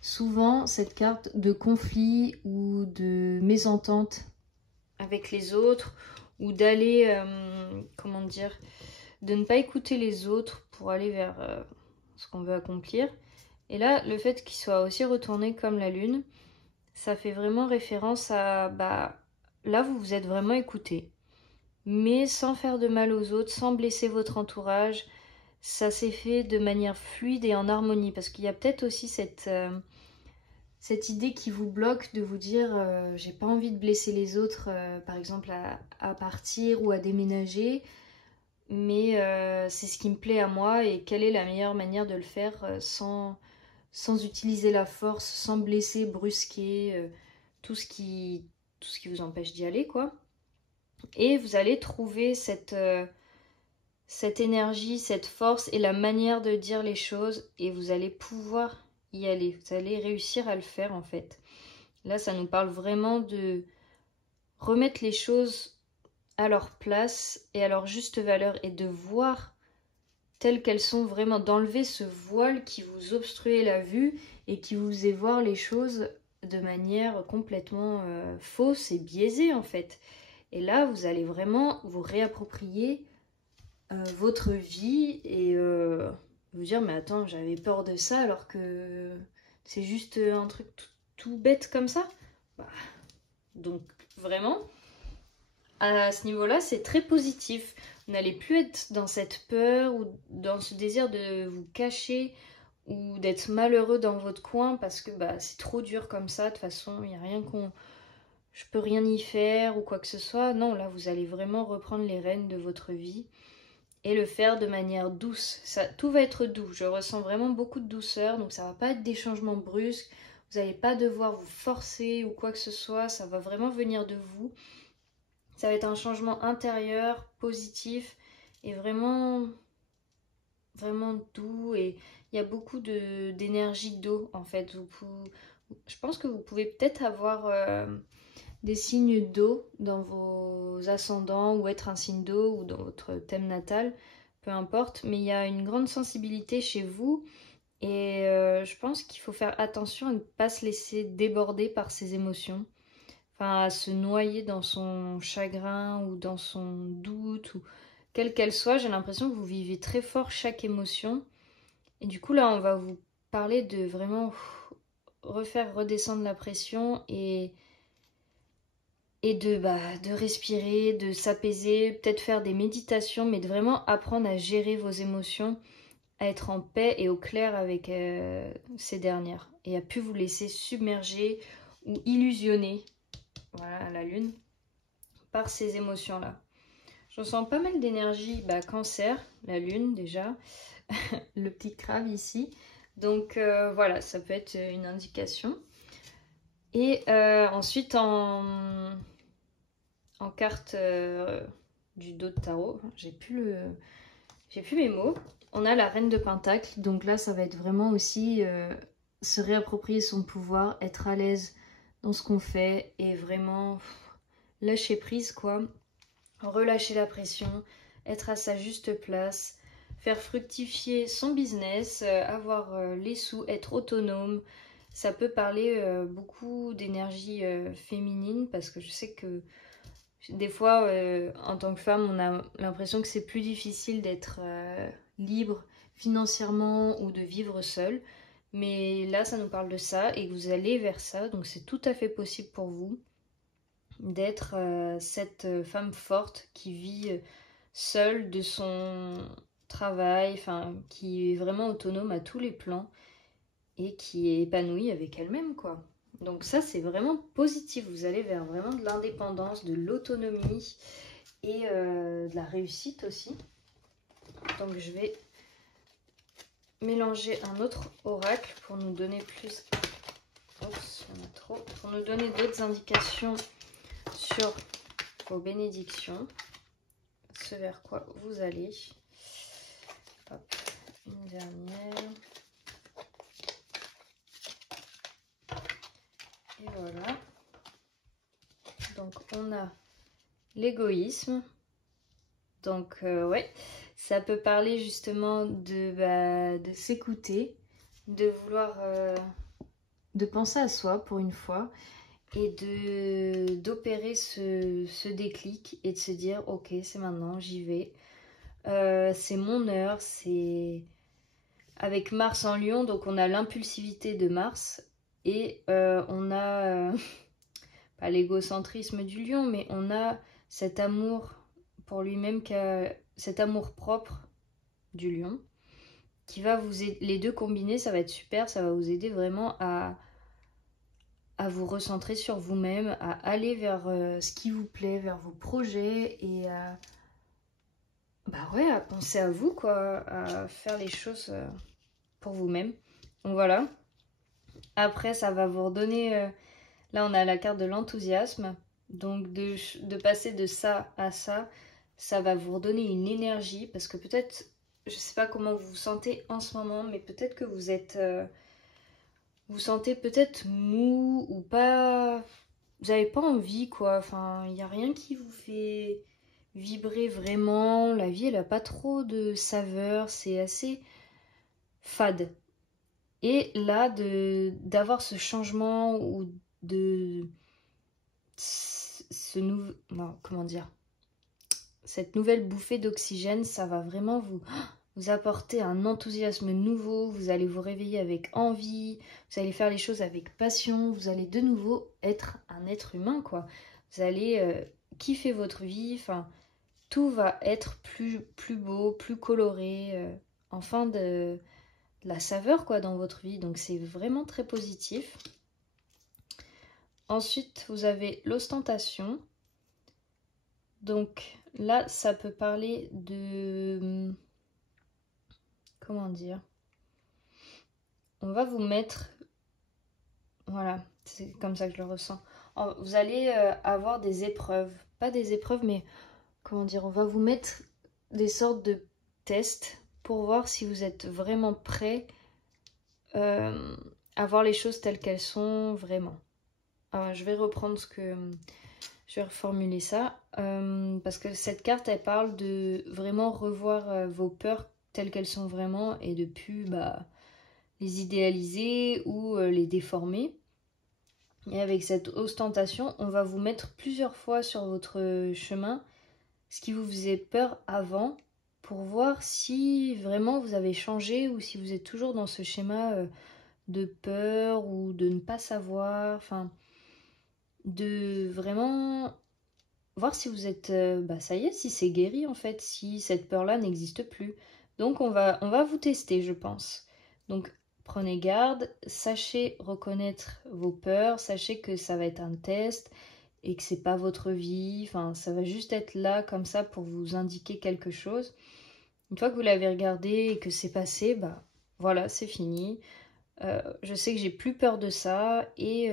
souvent, cette carte, de conflit ou de mésentente avec les autres ou d'aller, comment dire, de ne pas écouter les autres pour aller vers ce qu'on veut accomplir. Et là, le fait qu'il soit aussi retourné comme la lune, ça fait vraiment référence à... là, vous vous êtes vraiment écouté, mais sans faire de mal aux autres, sans blesser votre entourage. Ça s'est fait de manière fluide et en harmonie, parce qu'il y a peut-être aussi cette idée qui vous bloque de vous dire j'ai pas envie de blesser les autres, par exemple à partir ou à déménager, mais c'est ce qui me plaît à moi et quelle est la meilleure manière de le faire sans utiliser la force, sans blesser, brusquer, tout ce qui vous empêche d'y aller, quoi. Et vous allez trouver cette énergie, cette force et la manière de dire les choses et vous allez pouvoir y aller. Vous allez réussir à le faire en fait. Là, ça nous parle vraiment de remettre les choses à leur place et à leur juste valeur et de voir telles qu'elles sont, vraiment d'enlever ce voile qui vous obstruait la vue et qui vous faisait voir les choses de manière complètement fausse et biaisée en fait. Et là, vous allez vraiment vous réapproprier votre vie et vous dire mais attends, j'avais peur de ça alors que c'est juste un truc tout bête comme ça. Donc vraiment, à ce niveau-là, c'est très positif. Vous n'allez plus être dans cette peur ou dans ce désir de vous cacher ou d'être malheureux dans votre coin parce que c'est trop dur comme ça, de toute façon, il n'y a rien je peux rien y faire ou quoi que ce soit. Non, là, vous allez vraiment reprendre les rênes de votre vie et le faire de manière douce. Tout va être doux. Je ressens vraiment beaucoup de douceur, donc ça va pas être des changements brusques. Vous n'allez pas devoir vous forcer ou quoi que ce soit. Ça va vraiment venir de vous. Ça va être un changement intérieur, positif et vraiment, vraiment doux. Et il y a beaucoup d'énergie d'eau en fait. Je pense que vous pouvez peut-être avoir des signes d'eau dans vos ascendants ou être un signe d'eau ou dans votre thème natal, peu importe. Mais il y a une grande sensibilité chez vous et je pense qu'il faut faire attention à ne pas se laisser déborder par ses émotions. Enfin, à se noyer dans son chagrin ou dans son doute ou quelle qu'elle soit. J'ai l'impression que vous vivez très fort chaque émotion. Et du coup, là, on va vous parler de vraiment refaire redescendre la pression et de respirer, de s'apaiser, peut-être faire des méditations, mais de vraiment apprendre à gérer vos émotions, à être en paix et au clair avec ces dernières. Et à plus vous laisser submerger ou illusionner, voilà, la lune, par ces émotions-là. Je ressens pas mal d'énergie, cancer, la lune déjà, le petit crabe ici. Donc voilà, ça peut être une indication. Et ensuite en carte du dos de tarot, j'ai plus mes mots. On a la reine de Pentacle, donc là ça va être vraiment aussi se réapproprier son pouvoir, être à l'aise dans ce qu'on fait et vraiment lâcher prise quoi, relâcher la pression, être à sa juste place, faire fructifier son business, avoir les sous, être autonome. Ça peut parler beaucoup d'énergie féminine parce que je sais que des fois, en tant que femme, on a l'impression que c'est plus difficile d'être libre financièrement ou de vivre seule. Mais là, ça nous parle de ça et vous allez vers ça. Donc c'est tout à fait possible pour vous d'être cette femme forte qui vit seule de son travail, enfin qui est vraiment autonome à tous les plans et qui est épanouie avec elle-même, quoi. Donc ça, c'est vraiment positif. Vous allez vers vraiment de l'indépendance, de l'autonomie et de la réussite aussi. Donc je vais mélanger un autre oracle pour nous donner plus... Oups, il y en a trop. Pour nous donner d'autres indications sur vos bénédictions. Ce vers quoi vous allez. Hop, une dernière. Et voilà. Donc on a l'égoïsme. Donc ouais, ça peut parler justement de s'écouter, de vouloir de penser à soi pour une fois et d'opérer ce déclic et de se dire ok c'est maintenant, j'y vais. C'est mon heure, c'est avec Mars en Lion, donc on a l'impulsivité de Mars et on a pas l'égocentrisme du lion, mais on a cet amour pour lui-même, cet amour propre du lion, qui va vous aider, les deux combinés, ça va être super, ça va vous aider vraiment à vous recentrer sur vous-même, à aller vers ce qui vous plaît, vers vos projets et à penser à vous, quoi, à faire les choses pour vous-même. Donc voilà. Après, ça va vous redonner... là, on a la carte de l'enthousiasme. Donc de passer de ça à ça, ça va vous redonner une énergie. Parce que peut-être, je sais pas comment vous vous sentez en ce moment, mais peut-être que vous êtes... vous sentez peut-être mou ou pas... Vous n'avez pas envie, quoi. Enfin, il n'y a rien qui vous fait vibrer vraiment. La vie, elle n'a pas trop de saveur. C'est assez fade. Et là, d'avoir ce changement ou de comment dire, cette nouvelle bouffée d'oxygène, ça va vraiment vous apporter un enthousiasme nouveau. Vous allez vous réveiller avec envie, vous allez faire les choses avec passion, vous allez de nouveau être un être humain, quoi. Vous allez kiffer votre vie, enfin, tout va être plus beau, plus coloré, enfin de la saveur, quoi, dans votre vie. Donc c'est vraiment très positif. Ensuite, vous avez l'ostentation. Donc là, ça peut parler de... Comment dire? On va vous mettre... Voilà. C'est comme ça que je le ressens. Vous allez avoir des épreuves. Pas des épreuves, mais comment dire, on va vous mettre des sortes de tests pour voir si vous êtes vraiment prêt à voir les choses telles qu'elles sont vraiment. Alors, je vais reprendre ce que... Je vais reformuler ça. Parce que cette carte, elle parle de vraiment revoir vos peurs telles qu'elles sont vraiment et de plus les idéaliser ou les déformer. Et avec cette ostentation, on va vous mettre plusieurs fois sur votre chemin ce qui vous faisait peur avant pour voir si vraiment vous avez changé ou si vous êtes toujours dans ce schéma de peur ou de ne pas savoir, enfin de vraiment voir si vous êtes, ça y est, si c'est guéri en fait, si cette peur-là n'existe plus. Donc on va vous tester, je pense. Donc prenez garde, sachez reconnaître vos peurs, sachez que ça va être un test et que c'est pas votre vie, enfin ça va juste être là comme ça pour vous indiquer quelque chose. Une fois que vous l'avez regardé et que c'est passé, voilà, c'est fini. Je sais que j'ai plus peur de ça et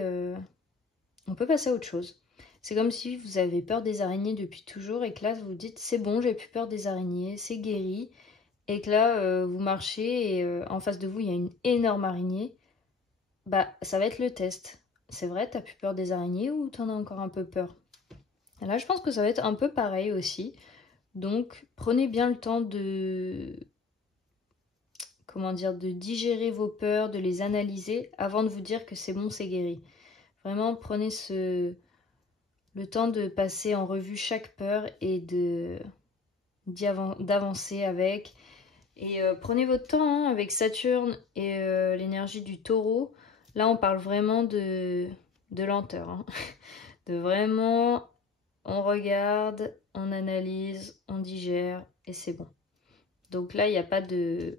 on peut passer à autre chose. C'est comme si vous avez peur des araignées depuis toujours et que là vous vous dites c'est bon, j'ai plus peur des araignées, c'est guéri. Et que là vous marchez et en face de vous il y a une énorme araignée. Ça va être le test. C'est vrai, t'as plus peur des araignées ou t'en as encore un peu peur? Et là je pense que ça va être un peu pareil aussi. Donc prenez bien le temps de... Comment dire, de digérer vos peurs, de les analyser avant de vous dire que c'est bon, c'est guéri. Vraiment prenez le temps de passer en revue chaque peur et d'avancer avec. Et prenez votre temps avec Saturne et l'énergie du taureau. Là, on parle vraiment de lenteur. Hein. De vraiment, on regarde, on analyse, on digère et c'est bon. Donc là, il n'y a pas de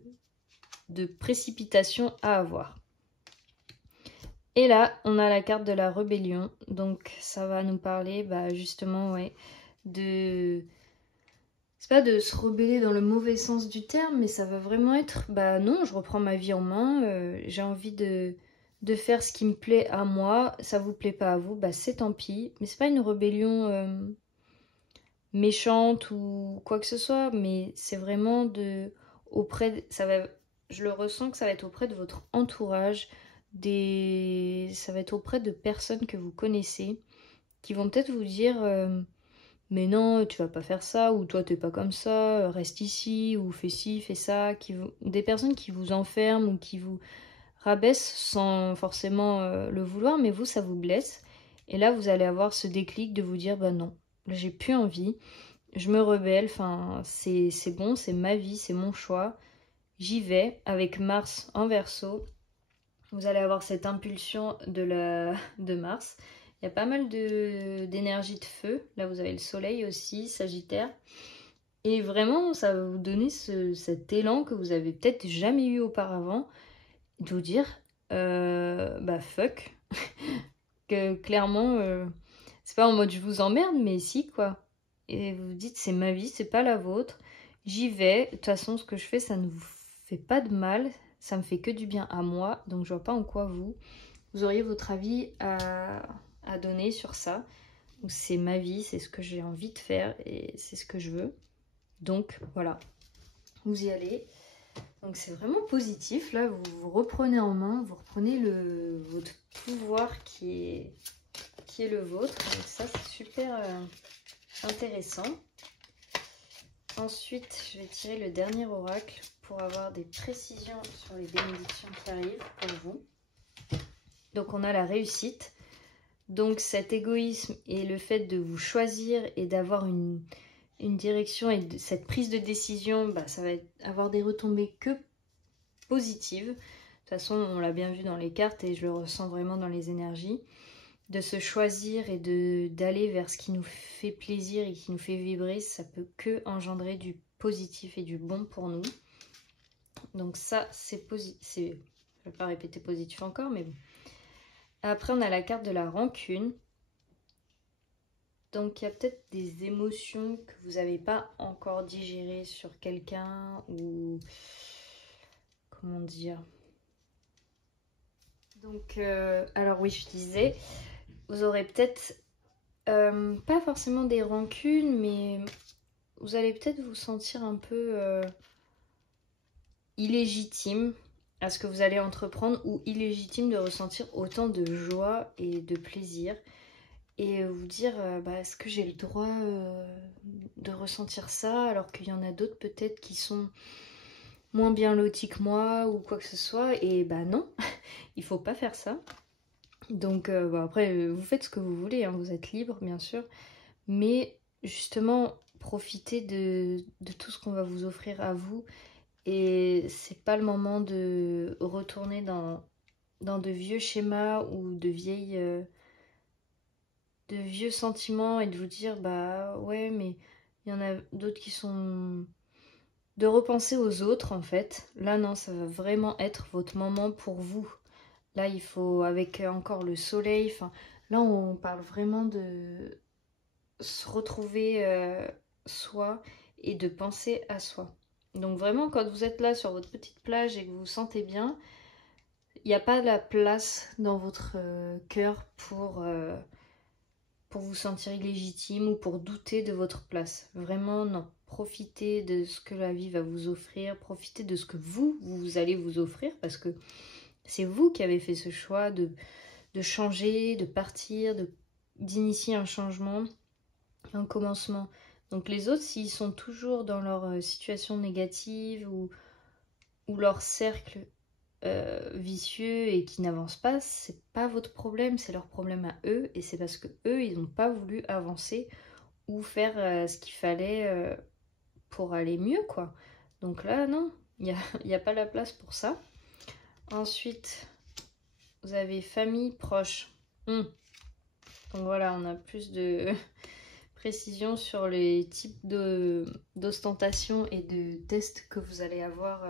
précipitation à avoir. Et là, on a la carte de la rébellion. Donc ça va nous parler justement de... C'est pas de se rebeller dans le mauvais sens du terme, mais ça va vraiment être, non, je reprends ma vie en main, j'ai envie de faire ce qui me plaît à moi, ça vous plaît pas à vous, c'est tant pis. Mais c'est pas une rébellion méchante ou quoi que ce soit, mais c'est vraiment je le ressens que ça va être auprès de votre entourage, ça va être auprès de personnes que vous connaissez, qui vont peut-être vous dire mais non, tu vas pas faire ça, ou toi t'es pas comme ça, reste ici, ou fais ci, fais ça, des personnes qui vous enferment ou qui vous rabaissent sans forcément le vouloir, mais vous, ça vous blesse. Et là, vous allez avoir ce déclic de vous dire, non, là j'ai plus envie, je me rebelle, enfin, c'est bon, c'est ma vie, c'est mon choix, j'y vais, avec Mars en Verseau. Vous allez avoir cette impulsion de Mars. Il y a pas mal d'énergie de feu. Là, vous avez le soleil aussi, Sagittaire. Et vraiment, ça va vous donner cet élan que vous avez peut-être jamais eu auparavant. De vous dire, fuck. Que clairement, c'est pas en mode je vous emmerde, mais si, quoi. Et vous vous dites, c'est ma vie, c'est pas la vôtre. J'y vais. De toute façon, ce que je fais, ça ne vous fait pas de mal. Ça me fait que du bien à moi. Donc, je vois pas en quoi vous auriez votre avis à donner sur ça. C'est ma vie, c'est ce que j'ai envie de faire et c'est ce que je veux. Donc voilà, vous y allez. Donc c'est vraiment positif. Là, vous vous reprenez en main, vous reprenez votre pouvoir qui est le vôtre. Donc ça, c'est super intéressant. Ensuite, je vais tirer le dernier oracle pour avoir des précisions sur les bénédictions qui arrivent pour vous. Donc on a la réussite. Donc cet égoïsme et le fait de vous choisir et d'avoir une direction et cette prise de décision, ça va avoir des retombées que positives. De toute façon, on l'a bien vu dans les cartes et je le ressens vraiment dans les énergies. De se choisir et d'aller vers ce qui nous fait plaisir et qui nous fait vibrer, ça peut que engendrer du positif et du bon pour nous. Donc ça, c'est positif. Je ne vais pas répéter positif encore, mais bon. Après, on a la carte de la rancune. Donc, il y a peut-être des émotions que vous n'avez pas encore digérées sur quelqu'un ou... Comment dire? Donc, alors oui, je disais, vous aurez peut-être pas forcément des rancunes, mais vous allez peut-être vous sentir un peu illégitime à ce que vous allez entreprendre ou illégitime de ressentir autant de joie et de plaisir et vous dire bah, est-ce que j'ai le droit de ressentir ça alors qu'il y en a d'autres peut-être qui sont moins bien lotis que moi ou quoi que ce soit et bah non, il faut pas faire ça. Donc bon, après vous faites ce que vous voulez, hein, vous êtes libre bien sûr, mais justement profitez de tout ce qu'on va vous offrir à vous. Et c'est pas le moment de retourner dans de vieux schémas ou de vieux sentiments et de vous dire bah ouais mais il y en a d'autres qui sont de repenser aux autres en fait. Là non, ça va vraiment être votre moment pour vous. Là il faut avec encore le soleil, enfin là on parle vraiment de se retrouver soi et de penser à soi. Donc vraiment, quand vous êtes là sur votre petite plage et que vous vous sentez bien, il n'y a pas la place dans votre cœur pour vous sentir illégitime ou pour douter de votre place. Vraiment, non. Profitez de ce que la vie va vous offrir, profitez de ce que vous allez vous offrir, parce que c'est vous qui avez fait ce choix de changer, de partir, d'initier un changement, un commencement. Donc les autres, s'ils sont toujours dans leur situation négative ou leur cercle vicieux et qui n'avancent pas, c'est pas votre problème, c'est leur problème à eux et c'est parce que eux ils n'ont pas voulu avancer ou faire ce qu'il fallait pour aller mieux quoi. Donc là non, y a pas la place pour ça. Ensuite, vous avez famille proche. Donc voilà, on a plus de précision sur les types d'ostentation et de tests que vous allez avoir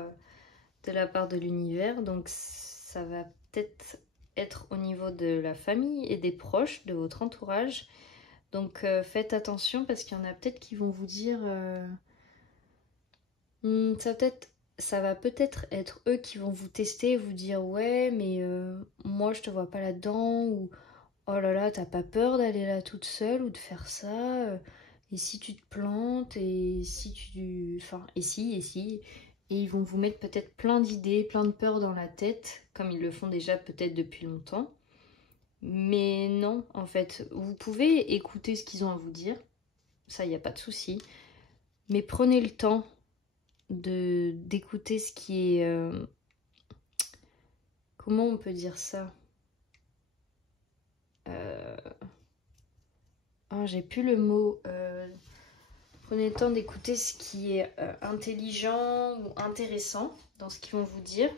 de la part de l'univers. Donc ça va peut-être être au niveau de la famille et des proches, de votre entourage. Donc faites attention parce qu'il y en a peut-être qui vont vous dire ça va peut-être être eux qui vont vous tester et vous dire ouais mais moi je te vois pas là-dedans ou oh là là t'as pas peur d'aller là toute seule ou de faire ça et si tu te plantes et si tu enfin et si et ils vont vous mettre peut-être plein d'idées, plein de peurs dans la tête comme ils le font déjà peut-être depuis longtemps. Mais non, en fait, vous pouvez écouter ce qu'ils ont à vous dire, ça il n'y a pas de souci, mais prenez le temps d'écouter ce qui est comment on peut dire ça oh, j'ai plus le mot prenez le temps d'écouter ce qui est intelligent ou intéressant dans ce qu'ils vont vous dire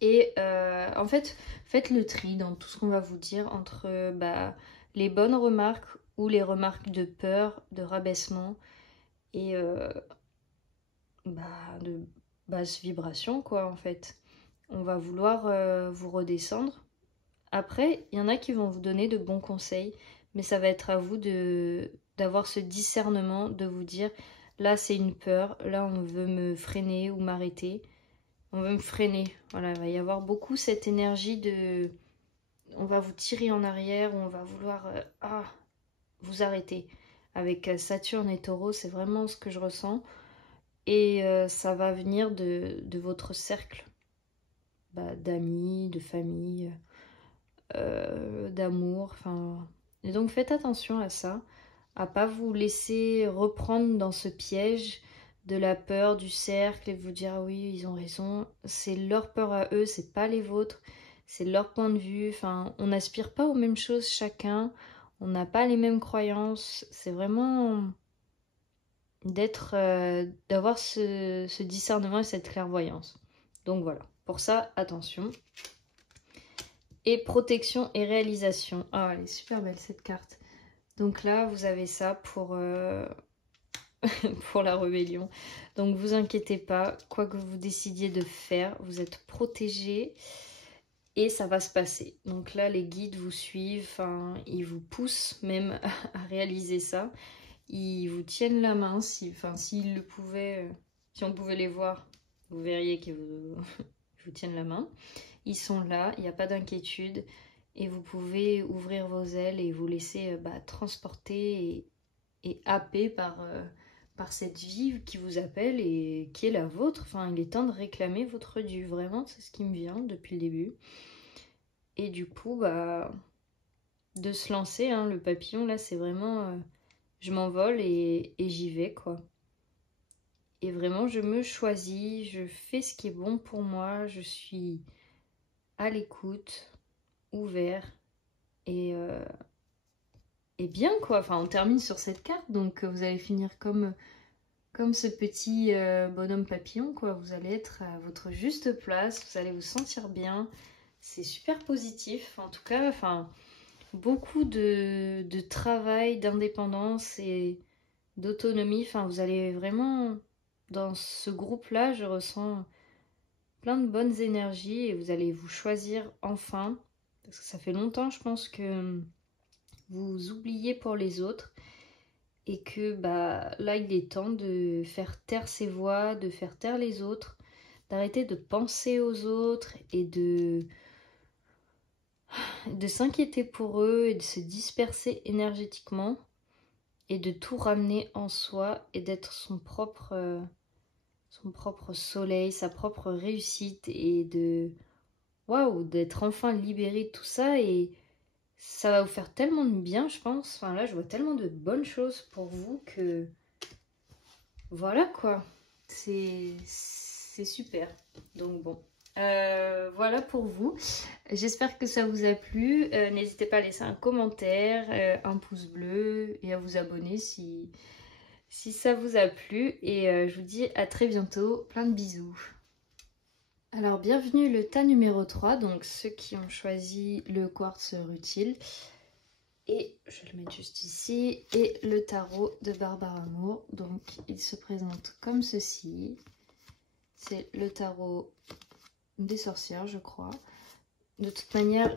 et en fait faites le tri dans tout ce qu'on va vous dire entre les bonnes remarques ou les remarques de peur, de rabaissement et de basse vibration quoi en fait. On va vouloir vous redescendre. Après, il y en a qui vont vous donner de bons conseils, mais ça va être à vous d'avoir ce discernement, de vous dire là c'est une peur, là on veut me freiner ou m'arrêter, on veut me freiner. Voilà, il va y avoir beaucoup cette énergie de on va vous tirer en arrière, ou on va vouloir vous arrêter. Avec Saturne et Taureau, c'est vraiment ce que je ressens. Et ça va venir de votre cercle d'amis, de famille, d'amour. Enfin, et donc faites attention à ça, à pas vous laisser reprendre dans ce piège de la peur du cercle et vous dire ah oui ils ont raison. C'est leur peur à eux, c'est pas les vôtres, c'est leur point de vue. Enfin, on n'aspire pas aux mêmes choses chacun, on n'a pas les mêmes croyances. C'est vraiment d'avoir ce discernement et cette clairvoyance. Donc voilà, pour ça, attention. Et protection et réalisation. Ah, elle est super belle cette carte. Donc là, vous avez ça pour, pour la rébellion. Donc vous inquiétez pas, quoi que vous décidiez de faire, vous êtes protégés et ça va se passer. Donc là, les guides vous suivent, enfin, ils vous poussent même à réaliser ça. Ils vous tiennent la main, s'ils le pouvaient, si on pouvait les voir, vous verriez qu'ils vous, vous tiennent la main. ils sont là, il n'y a pas d'inquiétude et vous pouvez ouvrir vos ailes et vous laisser transporter et happer par cette vie qui vous appelle et qui est la vôtre. Enfin, il est temps de réclamer votre dû, vraiment, c'est ce qui me vient depuis le début. Et du coup, de se lancer, hein, le papillon, là, c'est vraiment... je m'envole et j'y vais, quoi. Et vraiment, je me choisis, je fais ce qui est bon pour moi, je suis à l'écoute, ouvert et bien, quoi. Enfin, on termine sur cette carte, donc vous allez finir comme ce petit bonhomme papillon, quoi. Vous allez être à votre juste place, vous allez vous sentir bien. C'est super positif, en tout cas, enfin, beaucoup de travail, d'indépendance et d'autonomie. Enfin, vous allez vraiment... Dans ce groupe-là, je ressens plein de bonnes énergies et vous allez vous choisir enfin. Parce que ça fait longtemps, je pense, que vous oubliez pour les autres. Et que là, il est temps de faire taire ces voix, de faire taire les autres, d'arrêter de penser aux autres et de s'inquiéter pour eux et de se disperser énergétiquement et de tout ramener en soi et d'être son propre soleil, sa propre réussite et d'être enfin libéré de tout ça et ça va vous faire tellement de bien, je pense. Enfin là, je vois tellement de bonnes choses pour vous que voilà, quoi. C'est super. Donc bon. Voilà pour vous. J'espère que ça vous a plu. N'hésitez pas à laisser un commentaire, un pouce bleu et à vous abonner si ça vous a plu. Et je vous dis à très bientôt. Plein de bisous. Alors bienvenue le tas numéro 3, donc ceux qui ont choisi le quartz rutile. Et je vais le mettre juste ici. Et le tarot de Barbara Amour. Donc il se présente comme ceci. C'est le tarot des sorcières, je crois. De toute manière,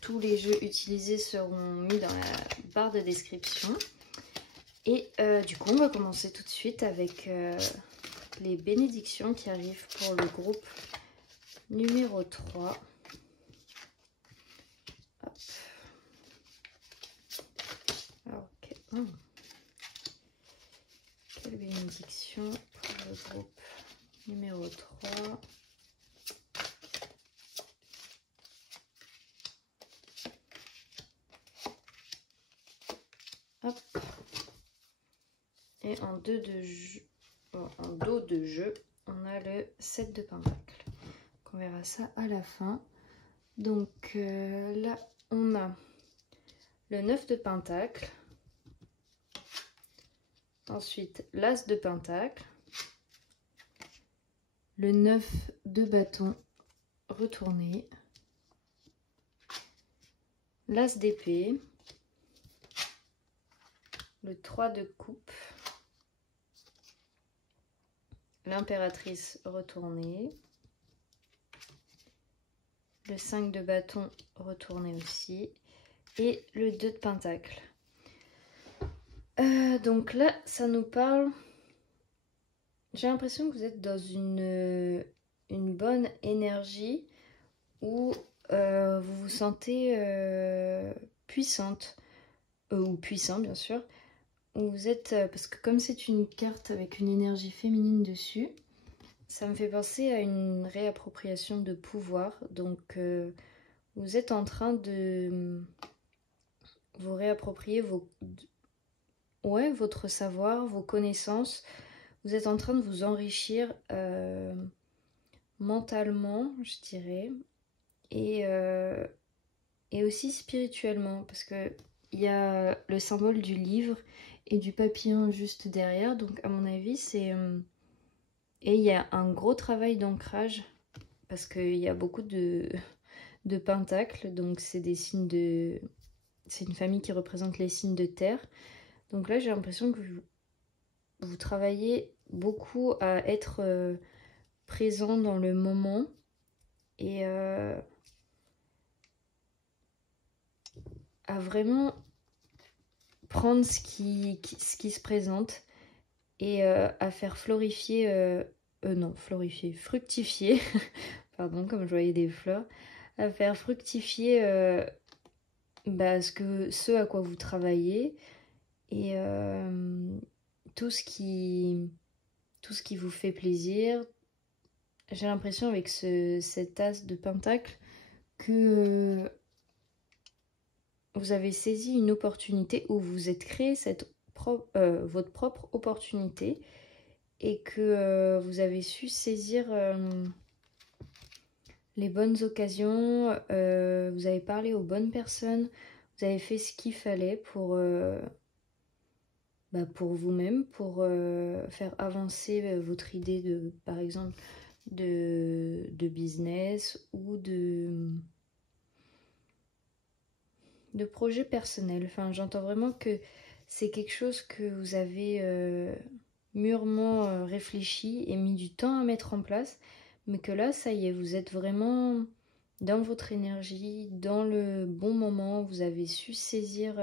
tous les jeux utilisés seront mis dans la barre de description. Et du coup, on va commencer tout de suite avec les bénédictions qui arrivent pour le groupe numéro 3. Hop. Alors, quelle bénédiction pour le groupe numéro 3. Hop. Et en dos de jeu, on a le 7 de pentacle. On verra ça à la fin. Donc là, on a le 9 de pentacle. Ensuite, l'as de pentacle. Le 9 de bâton retourné. L'as d'épée. Le 3 de coupe. L'impératrice retournée. Le 5 de bâton retourné aussi. Et le 2 de pentacle. Donc là, ça nous parle... J'ai l'impression que vous êtes dans une bonne énergie où vous vous sentez puissante. Ou puissant, bien sûr. Où vous êtes... parce que comme c'est une carte avec une énergie féminine dessus, ça me fait penser à une réappropriation de pouvoir. Donc, vous êtes en train de vous réapproprier votre savoir, vos connaissances. Vous êtes en train de vous enrichir mentalement, je dirais, et aussi spirituellement, parce que il y a le symbole du livre et du papillon juste derrière. Donc, à mon avis, c'est... et il y a un gros travail d'ancrage, parce qu'il y a beaucoup de pentacles, donc c'est des signes de... C'est une famille qui représente les signes de terre. Donc là, j'ai l'impression que vous travaillez beaucoup à être présent dans le moment et à vraiment prendre ce qui se présente et à faire fructifier pardon, comme je voyais des fleurs, à faire fructifier ce à quoi vous travaillez et tout ce qui vous fait plaisir. J'ai l'impression avec cet as de pentacle que vous avez saisi une opportunité ou vous êtes créé votre propre opportunité et que vous avez su saisir les bonnes occasions, vous avez parlé aux bonnes personnes, vous avez fait ce qu'il fallait pour vous-même, pour faire avancer votre idée de, par exemple, de business ou de projet personnel. Enfin, j'entends vraiment que c'est quelque chose que vous avez mûrement réfléchi et mis du temps à mettre en place, mais que là, ça y est, vous êtes vraiment dans votre énergie, dans le bon moment, vous avez su saisir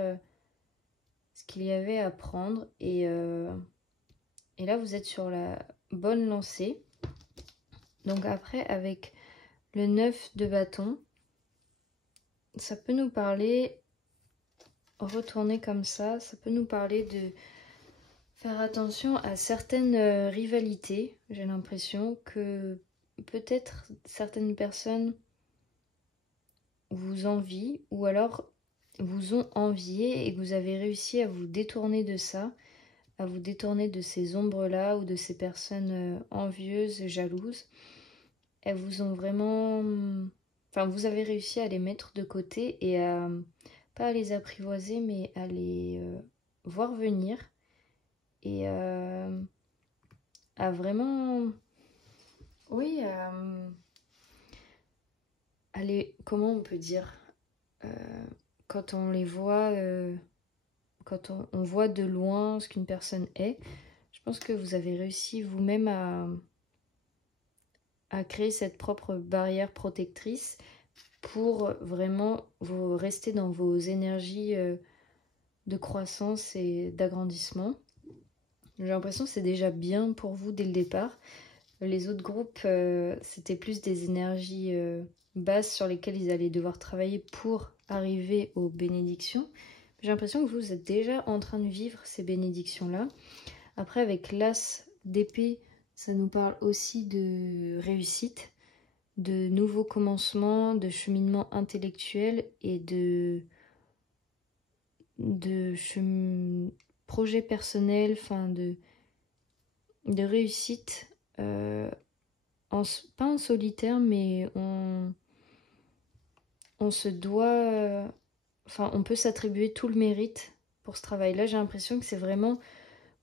ce qu'il y avait à prendre et là, vous êtes sur la bonne lancée. Donc après, avec le 9 de bâton, ça peut nous parler, retourner comme ça peut nous parler de faire attention à certaines rivalités. J'ai l'impression que peut-être certaines personnes vous envient ou alors vous ont envié et que vous avez réussi à vous détourner de ça, à vous détourner de ces ombres-là ou de ces personnes envieuses, jalouses. Elles vous ont vraiment... Enfin, vous avez réussi à les mettre de côté et à, pas à les apprivoiser, mais à les voir venir et à vraiment... Oui, comment on peut dire quand on les voit, quand on voit de loin ce qu'une personne est, je pense que vous avez réussi vous-même à créer cette propre barrière protectrice pour vraiment vous rester dans vos énergies de croissance et d'agrandissement. J'ai l'impression que c'est déjà bien pour vous dès le départ. Les autres groupes, c'était plus des énergies basses sur lesquelles ils allaient devoir travailler pour arriver aux bénédictions. J'ai l'impression que vous êtes déjà en train de vivre ces bénédictions-là. Après, avec l'as d'épée, ça nous parle aussi de réussite, de nouveaux commencements, de cheminement intellectuel et de projet personnel, enfin de réussite, pas en solitaire, mais on se doit, enfin on peut s'attribuer tout le mérite pour ce travail-là. J'ai l'impression que c'est vraiment,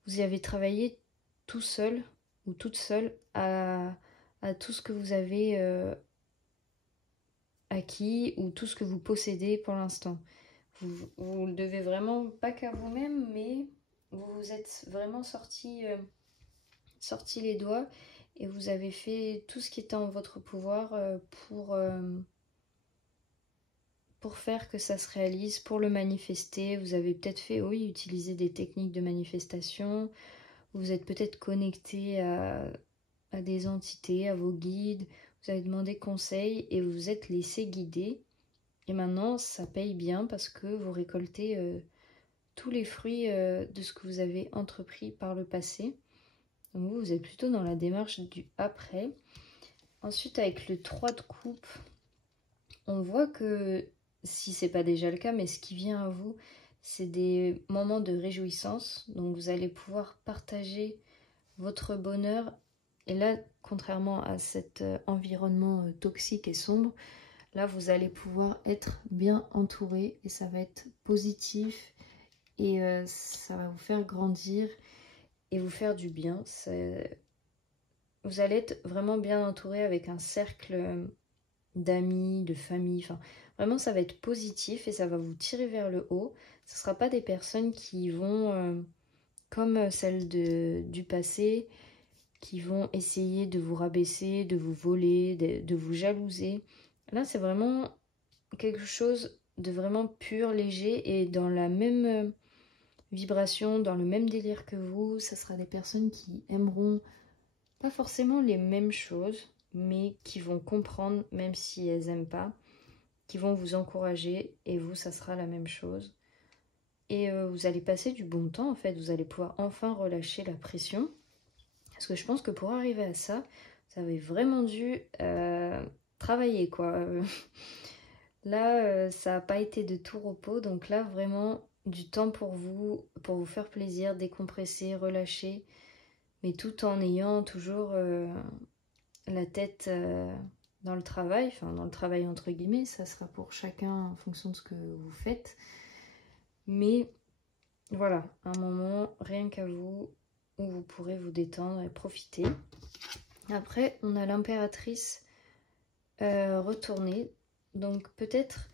vous y avez travaillé tout seul ou toute seule à tout ce que vous avez acquis ou tout ce que vous possédez pour l'instant. Vous le devez vraiment pas qu'à vous-même, mais vous vous êtes vraiment sorti les doigts et vous avez fait tout ce qui était en votre pouvoir pour faire que ça se réalise, pour le manifester. Vous avez peut-être fait, oui, utiliser des techniques de manifestation. Vous êtes peut-être connecté à des entités, à vos guides. Vous avez demandé conseil et vous vous êtes laissé guider. Et maintenant, ça paye bien parce que vous récoltez tous les fruits de ce que vous avez entrepris par le passé. Donc vous êtes plutôt dans la démarche du après. Ensuite, avec le 3 de coupe, on voit que, si c'est pas déjà le cas, mais ce qui vient à vous, c'est des moments de réjouissance. Donc vous allez pouvoir partager votre bonheur. Et là, contrairement à cet environnement toxique et sombre, là, vous allez pouvoir être bien entouré et ça va être positif et ça va vous faire grandir et vous faire du bien. Vous allez être vraiment bien entouré avec un cercle d'amis, de famille. Enfin, vraiment, ça va être positif et ça va vous tirer vers le haut. Ce ne sera pas des personnes qui vont, comme celles du passé, qui vont essayer de vous rabaisser, de vous voler, de vous jalouser. Là, c'est vraiment quelque chose de vraiment pur, léger et dans la même vibration, dans le même délire que vous. Ça sera des personnes qui aimeront pas forcément les mêmes choses, mais qui vont comprendre, même si elles n'aiment pas, qui vont vous encourager, et vous, ça sera la même chose. Et vous allez passer du bon temps, en fait. Vous allez pouvoir enfin relâcher la pression. Parce que je pense que pour arriver à ça, vous avez vraiment dû travailler, quoi. Là, ça n'a pas été de tout repos. Donc là, vraiment, du temps pour vous faire plaisir, décompresser, relâcher. Mais tout en ayant toujours la tête dans le travail. Enfin, dans le travail entre guillemets. Ça sera pour chacun en fonction de ce que vous faites. Mais voilà, un moment rien qu'à vous où vous pourrez vous détendre et profiter. Après, on a l'impératrice retournée. Donc peut-être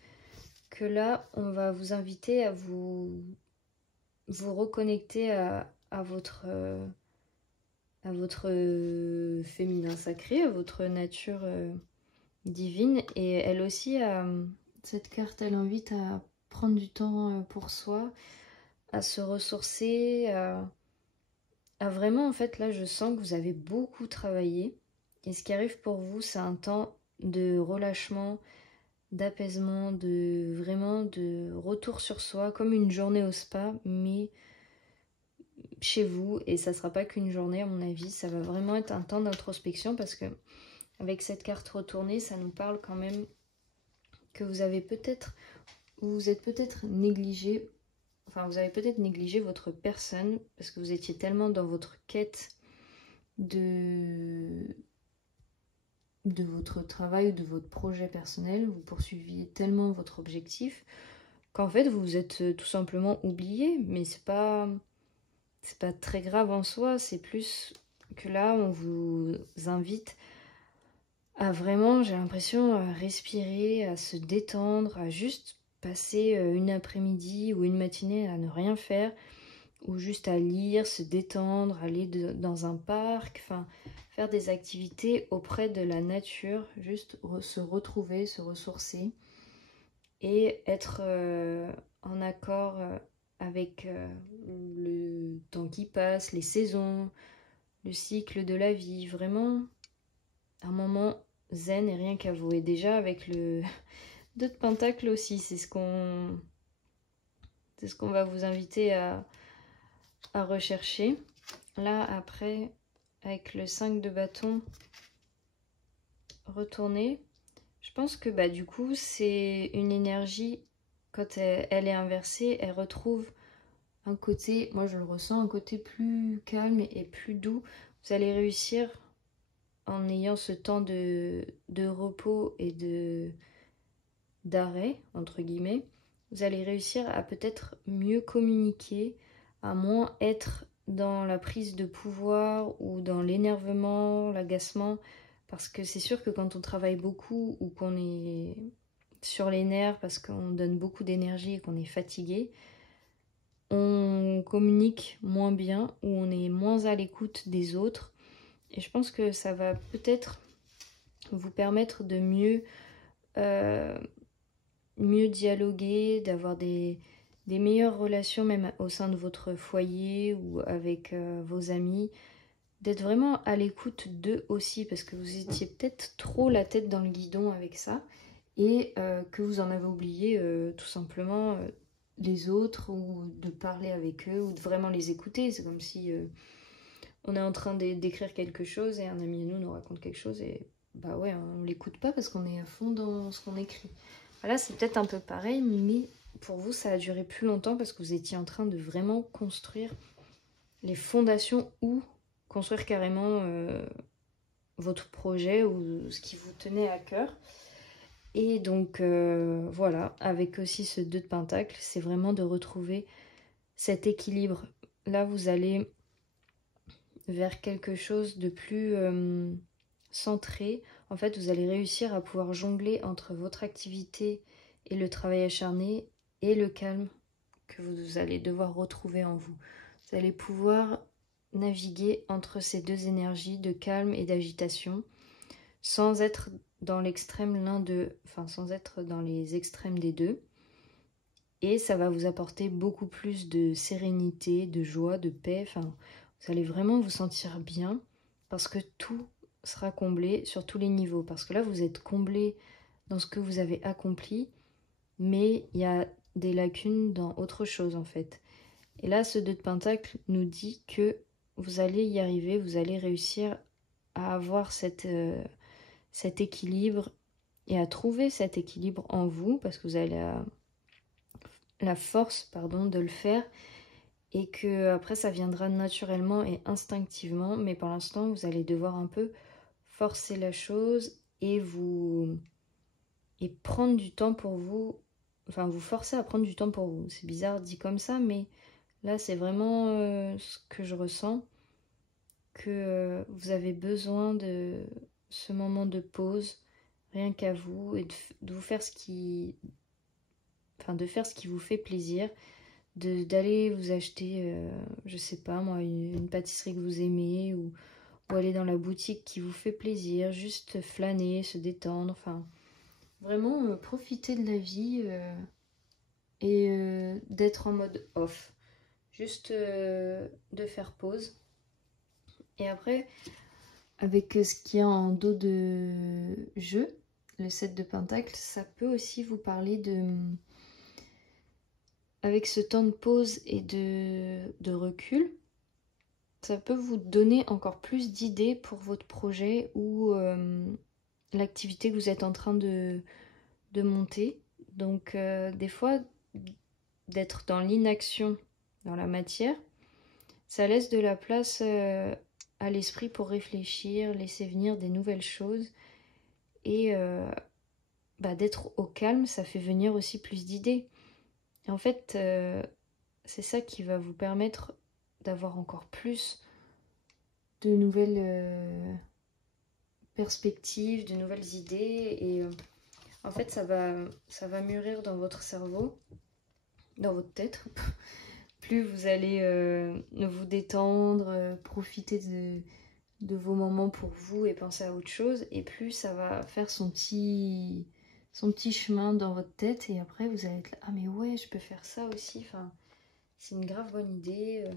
que là, on va vous inviter à vous reconnecter à votre féminin sacré, à votre nature divine. Et elle aussi, cette carte, elle invite à prendre du temps pour soi, à se ressourcer, à vraiment, en fait, là, je sens que vous avez beaucoup travaillé. Et ce qui arrive pour vous, c'est un temps de relâchement, d'apaisement, vraiment de retour sur soi, comme une journée au spa, mais chez vous. Et ça sera pas qu'une journée, à mon avis, ça va vraiment être un temps d'introspection, parce que avec cette carte retournée, ça nous parle quand même que vous êtes peut-être négligé. Enfin, vous avez peut-être négligé votre personne parce que vous étiez tellement dans votre quête de votre travail ou de votre projet personnel, vous poursuiviez tellement votre objectif qu'en fait vous vous êtes tout simplement oublié. Mais c'est pas très grave en soi, c'est plus que là on vous invite à vraiment, j'ai l'impression, à respirer, à se détendre, à juste passer une après-midi ou une matinée à ne rien faire, ou juste à lire, se détendre, aller dans un parc, enfin faire des activités auprès de la nature, juste se retrouver, se ressourcer et être en accord avec le temps qui passe, les saisons, le cycle de la vie, vraiment un moment zen et rien qu'à vous. Et déjà avec le 2 de Pentacle aussi, c'est ce qu'on va vous inviter à rechercher. Là après, avec le 5 de bâton retourné, je pense que du coup c'est une énergie, quand elle est inversée, elle retrouve un côté, moi je le ressens, un côté plus calme et plus doux. Vous allez réussir, en ayant ce temps de repos et d'arrêt, entre guillemets, vous allez réussir à peut-être mieux communiquer, à moins être dans la prise de pouvoir ou dans l'énervement, l'agacement, parce que c'est sûr que quand on travaille beaucoup ou qu'on est sur les nerfs parce qu'on donne beaucoup d'énergie et qu'on est fatigué, on communique moins bien ou on est moins à l'écoute des autres. Et je pense que ça va peut-être vous permettre de mieux dialoguer, d'avoir des meilleures relations même au sein de votre foyer ou avec vos amis, d'être vraiment à l'écoute d'eux aussi, parce que vous étiez peut-être trop la tête dans le guidon avec ça et que vous en avez oublié tout simplement les autres, ou de parler avec eux ou de vraiment les écouter. C'est comme si on est en train d'écrire quelque chose et un ami à nous raconte quelque chose et ouais, on l'écoute pas parce qu'on est à fond dans ce qu'on écrit. Voilà, c'est peut-être un peu pareil, mais pour vous, ça a duré plus longtemps parce que vous étiez en train de vraiment construire les fondations ou construire carrément votre projet ou ce qui vous tenait à cœur. Et donc, voilà, avec aussi ce 2 de Pentacle, c'est vraiment de retrouver cet équilibre. Là, vous allez vers quelque chose de plus centré. En fait, vous allez réussir à pouvoir jongler entre votre activité et le travail acharné et le calme que vous allez devoir retrouver en vous. Vous allez pouvoir naviguer entre ces deux énergies de calme et d'agitation sans être dans l'extrême sans être dans les extrêmes des deux. Et ça va vous apporter beaucoup plus de sérénité, de joie, de paix. Enfin, vous allez vraiment vous sentir bien parce que tout sera comblé sur tous les niveaux. Parce que là, vous êtes comblé dans ce que vous avez accompli, mais il y a des lacunes dans autre chose en fait. Et là, ce 2 de Pentacle nous dit que vous allez y arriver, vous allez réussir à avoir cet équilibre et à trouver cet équilibre en vous, parce que vous avez la force de le faire, et que après ça viendra naturellement et instinctivement, mais pour l'instant vous allez devoir un peu forcer la chose et prendre du temps pour vous, enfin vous forcer à prendre du temps pour vous. C'est bizarre dit comme ça, mais là c'est vraiment ce que je ressens, que vous avez besoin de ce moment de pause, rien qu'à vous, et de vous faire de faire ce qui vous fait plaisir, d'aller vous acheter, je sais pas moi, une pâtisserie que vous aimez, ou aller dans la boutique qui vous fait plaisir, juste flâner, se détendre, enfin vraiment profiter de la vie et d'être en mode off, juste de faire pause. Et après, avec ce qu'il y a en dos de jeu, le 7 de Pentacle, ça peut aussi vous parler avec ce temps de pause et de recul, ça peut vous donner encore plus d'idées pour votre projet ou l'activité que vous êtes en train de monter. Donc des fois, d'être dans l'inaction, dans la matière, ça laisse de la place à l'esprit pour réfléchir, laisser venir des nouvelles choses. Et d'être au calme, ça fait venir aussi plus d'idées. Et en fait, c'est ça qui va vous permettre d'avoir encore plus de nouvelles perspectives, de nouvelles idées. Et en fait, ça va mûrir dans votre cerveau, dans votre tête. Plus vous allez vous détendre, profiter de vos moments pour vous et penser à autre chose, et plus ça va faire son petit chemin dans votre tête, et après vous allez être là, ah mais ouais, je peux faire ça aussi, enfin c'est une grave bonne idée.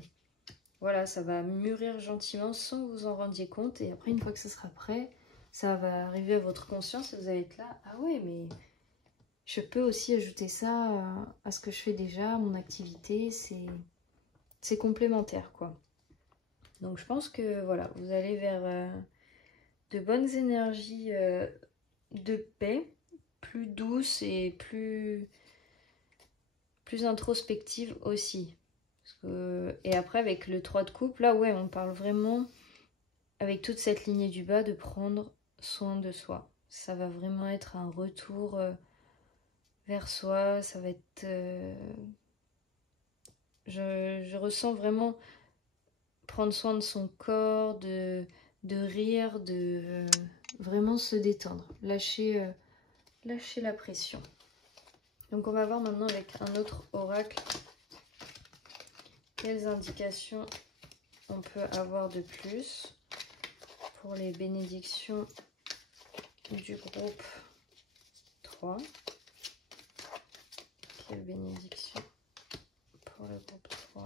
Voilà, ça va mûrir gentiment sans que vous en rendiez compte, et après une fois que ce sera prêt, ça va arriver à votre conscience et vous allez être là, ah ouais, mais je peux aussi ajouter ça à ce que je fais déjà, à mon activité, c'est complémentaire quoi. Donc je pense que voilà, vous allez vers de bonnes énergies de paix, plus douces et plus introspectives aussi. Et après avec le 3 de coupe, là ouais, on parle vraiment, avec toute cette lignée du bas, de prendre soin de soi. Ça va vraiment être un retour vers soi, ça va être... je ressens vraiment prendre soin de son corps, de rire, de vraiment se détendre, lâcher la pression. Donc on va voir maintenant avec un autre oracle quelles indications on peut avoir de plus pour les bénédictions du groupe 3. Quelle bénédiction pour le groupe 3?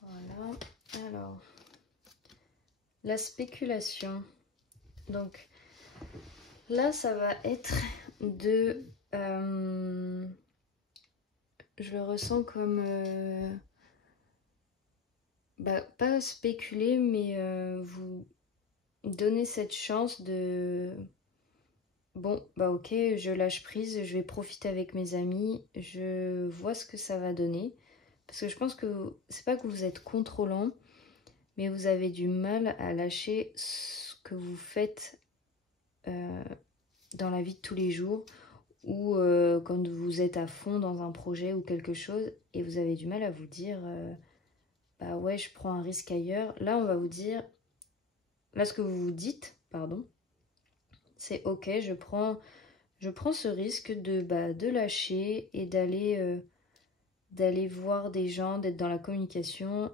Voilà. Alors, la spéculation. Donc là, ça va être de... je le ressens comme... pas spéculer, mais vous donner cette chance de... Bon, ok, je lâche prise, je vais profiter avec mes amis, je vois ce que ça va donner. Parce que je pense que c'est pas que vous êtes contrôlant, mais vous avez du mal à lâcher ce que vous faites dans la vie de tous les jours, ou quand vous êtes à fond dans un projet ou quelque chose, et vous avez du mal à vous dire bah ouais, je prends un risque ailleurs. Là, on va vous dire, là, ce que vous vous dites, pardon, c'est ok, je prends ce risque de lâcher et d'aller voir des gens, d'être dans la communication.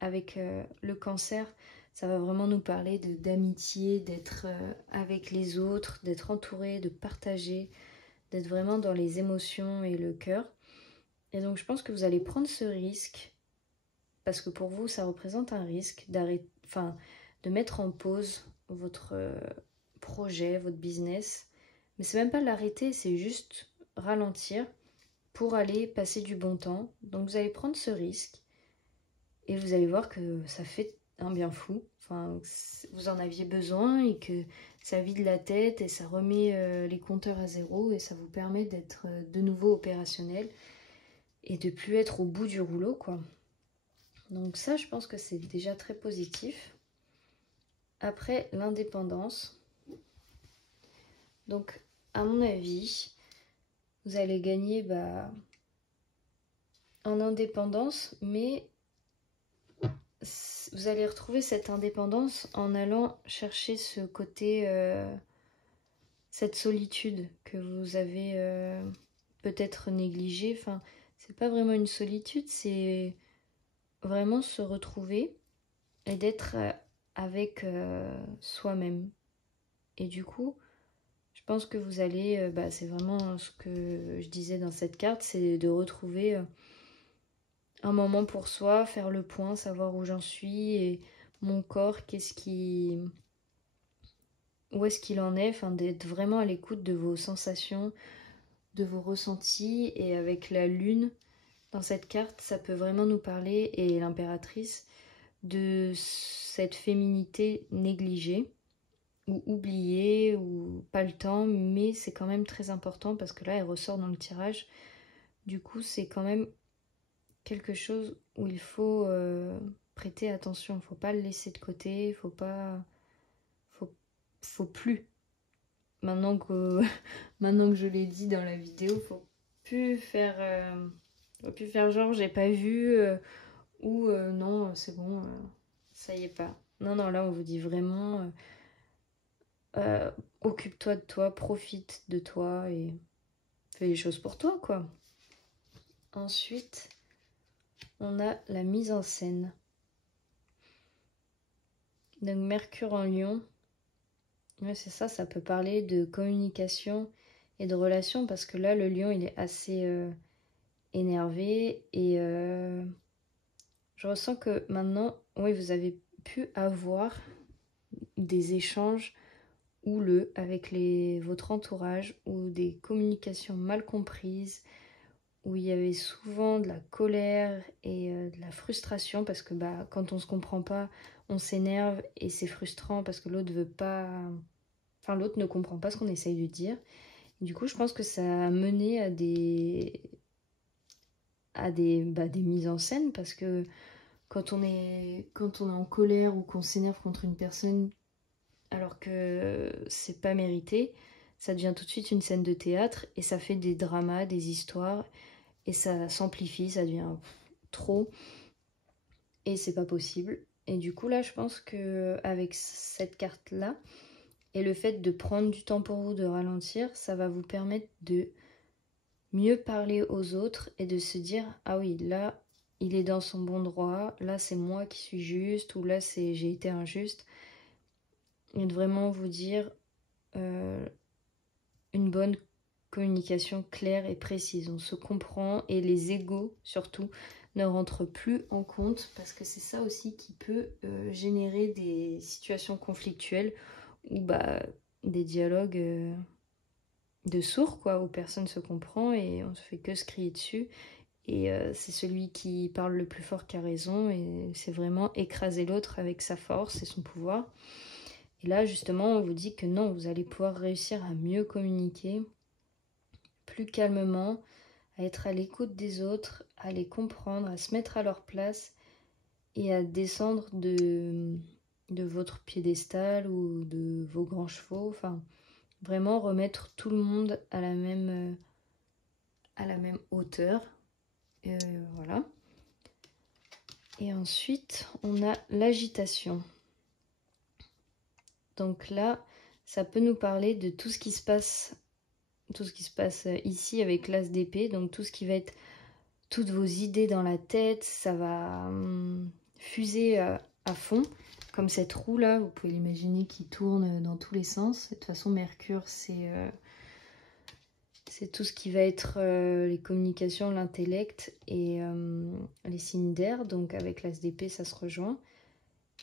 Avec le Cancer, ça va vraiment nous parler d'amitié, d'être avec les autres, d'être entouré, de partager, d'être vraiment dans les émotions et le cœur. Et donc je pense que vous allez prendre ce risque, parce que pour vous ça représente un risque de mettre en pause votre projet, votre business. Mais c'est même pas l'arrêter, c'est juste ralentir pour aller passer du bon temps. Donc vous allez prendre ce risque et vous allez voir que ça fait un bien fou. Enfin, vous en aviez besoin et que ça vide la tête et ça remet les compteurs à zéro et ça vous permet d'être de nouveau opérationnel et de plus être au bout du rouleau, quoi. Donc ça, je pense que c'est déjà très positif. Après, l'indépendance. Donc, à mon avis, vous allez gagner en indépendance, mais vous allez retrouver cette indépendance en allant chercher ce côté, cette solitude que vous avez peut-être négligée. Enfin, c'est pas vraiment une solitude, c'est vraiment se retrouver et d'être avec soi-même. Et du coup, je pense que vous allez, c'est vraiment ce que je disais dans cette carte, c'est de retrouver un moment pour soi, faire le point, savoir où j'en suis et mon corps, où est-ce qu'il en est, enfin d'être vraiment à l'écoute de vos sensations, de vos ressentis. Et avec la lune dans cette carte, ça peut vraiment nous parler, et l'impératrice, de cette féminité négligée ou oubliée ou pas le temps, mais c'est quand même très important parce que là elle ressort dans le tirage. Du coup c'est quand même quelque chose où il faut prêter attention, il faut pas le laisser de côté, faut plus. Maintenant que je l'ai dit dans la vidéo, faut plus faire genre j'ai pas vu ou non c'est bon, ça y est pas. Non, là on vous dit vraiment occupe-toi de toi, profite de toi et fais les choses pour toi, quoi. Ensuite, on a la mise en scène. Donc Mercure en Lion, ouais, c'est ça, ça peut parler de communication et de relation, parce que là le lion il est assez énervé et je ressens que maintenant, oui, vous avez pu avoir des échanges houleux avec votre entourage ou des communications mal comprises, où il y avait souvent de la colère et de la frustration, parce que quand on se comprend pas, on s'énerve et c'est frustrant parce que l'autre l'autre ne comprend pas ce qu'on essaye de dire. Et du coup, je pense que ça a mené à des mises en scène, parce que quand on est en colère ou qu'on s'énerve contre une personne alors que c'est pas mérité, ça devient tout de suite une scène de théâtre et ça fait des dramas, des histoires, et ça s'amplifie, ça devient trop et c'est pas possible. Et du coup là je pense que avec cette carte là et le fait de prendre du temps pour vous, de ralentir, ça va vous permettre de mieux parler aux autres et de se dire ah oui, là il est dans son bon droit, là c'est moi qui suis juste, ou là c'est j'ai été injuste, et de vraiment vous dire une bonne communication claire et précise. On se comprend et les égos surtout ne rentrent plus en compte, parce que c'est ça aussi qui peut générer des situations conflictuelles ou des dialogues de sourds, quoi, où personne se comprend et on se fait que se crier dessus. Et c'est celui qui parle le plus fort qui a raison, et c'est vraiment écraser l'autre avec sa force et son pouvoir. Et là, justement, on vous dit que non, vous allez pouvoir réussir à mieux communiquer, plus calmement, à être à l'écoute des autres, à les comprendre, à se mettre à leur place et à descendre de votre piédestal ou de vos grands chevaux. Enfin, vraiment remettre tout le monde à la même hauteur. Voilà. Et ensuite, on a l'agitation. Donc là, ça peut nous parler de tout ce qui se passe ici avec l'as d'épée, donc tout ce qui va être toutes vos idées dans la tête, ça va fuser à fond, comme cette roue là, vous pouvez l'imaginer, qui tourne dans tous les sens. De toute façon, Mercure, c'est C'est tout ce qui va être les communications, l'intellect et les signes d'air. Donc avec l'as d'épée, ça se rejoint.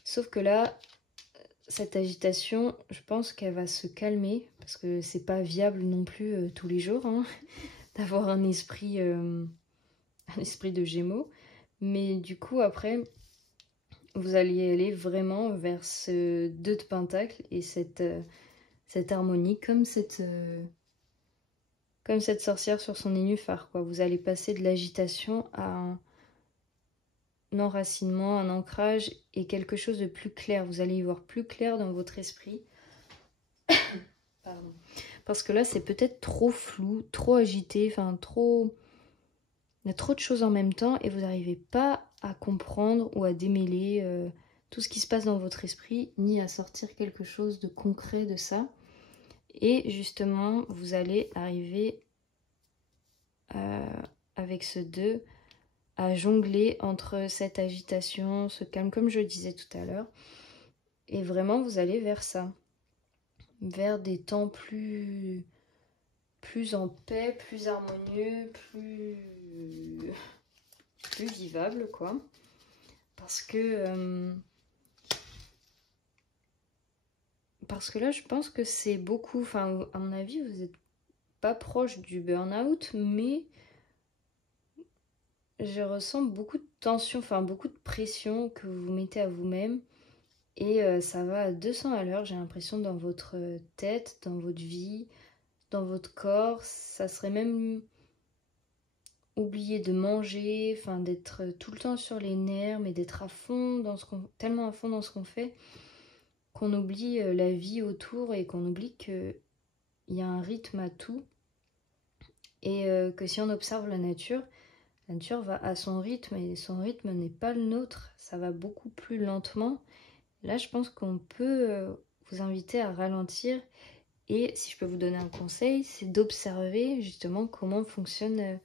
Sauf que là, cette agitation, je pense qu'elle va se calmer parce que c'est pas viable non plus tous les jours hein, d'avoir un esprit de Gémeaux. Mais du coup, après, vous allez aller vraiment vers ce 2 de Pentacle et cette harmonie comme cette sorcière sur son nénuphar, quoi. Vous allez passer de l'agitation à un enracinement, un ancrage et quelque chose de plus clair. Vous allez y voir plus clair dans votre esprit. Pardon. Parce que là, c'est peut-être trop flou, trop agité, enfin trop... Il y a trop de choses en même temps et vous n'arrivez pas à comprendre ou à démêler tout ce qui se passe dans votre esprit, ni à sortir quelque chose de concret de ça. Et justement, vous allez arriver avec ce 2 à jongler entre cette agitation, ce calme, comme je le disais tout à l'heure. Et vraiment, vous allez vers ça. Vers des temps plus en paix, plus harmonieux, plus vivables, quoi. Parce que là, je pense que c'est beaucoup... Enfin, à mon avis, vous n'êtes pas proche du burn-out, mais je ressens beaucoup de tension, enfin beaucoup de pression que vous mettez à vous-même. Et ça va à 200 à l'heure, j'ai l'impression, dans votre tête, dans votre vie, dans votre corps. Ça serait même oublier de manger, enfin d'être tout le temps sur les nerfs, mais d'être à fond dans tellement à fond dans ce qu'on fait, qu'on oublie la vie autour et qu'on oublie qu'il y a un rythme à tout. Et que si on observe la nature va à son rythme et son rythme n'est pas le nôtre, ça va beaucoup plus lentement. Là, je pense qu'on peut vous inviter à ralentir et si je peux vous donner un conseil, c'est d'observer justement comment fonctionne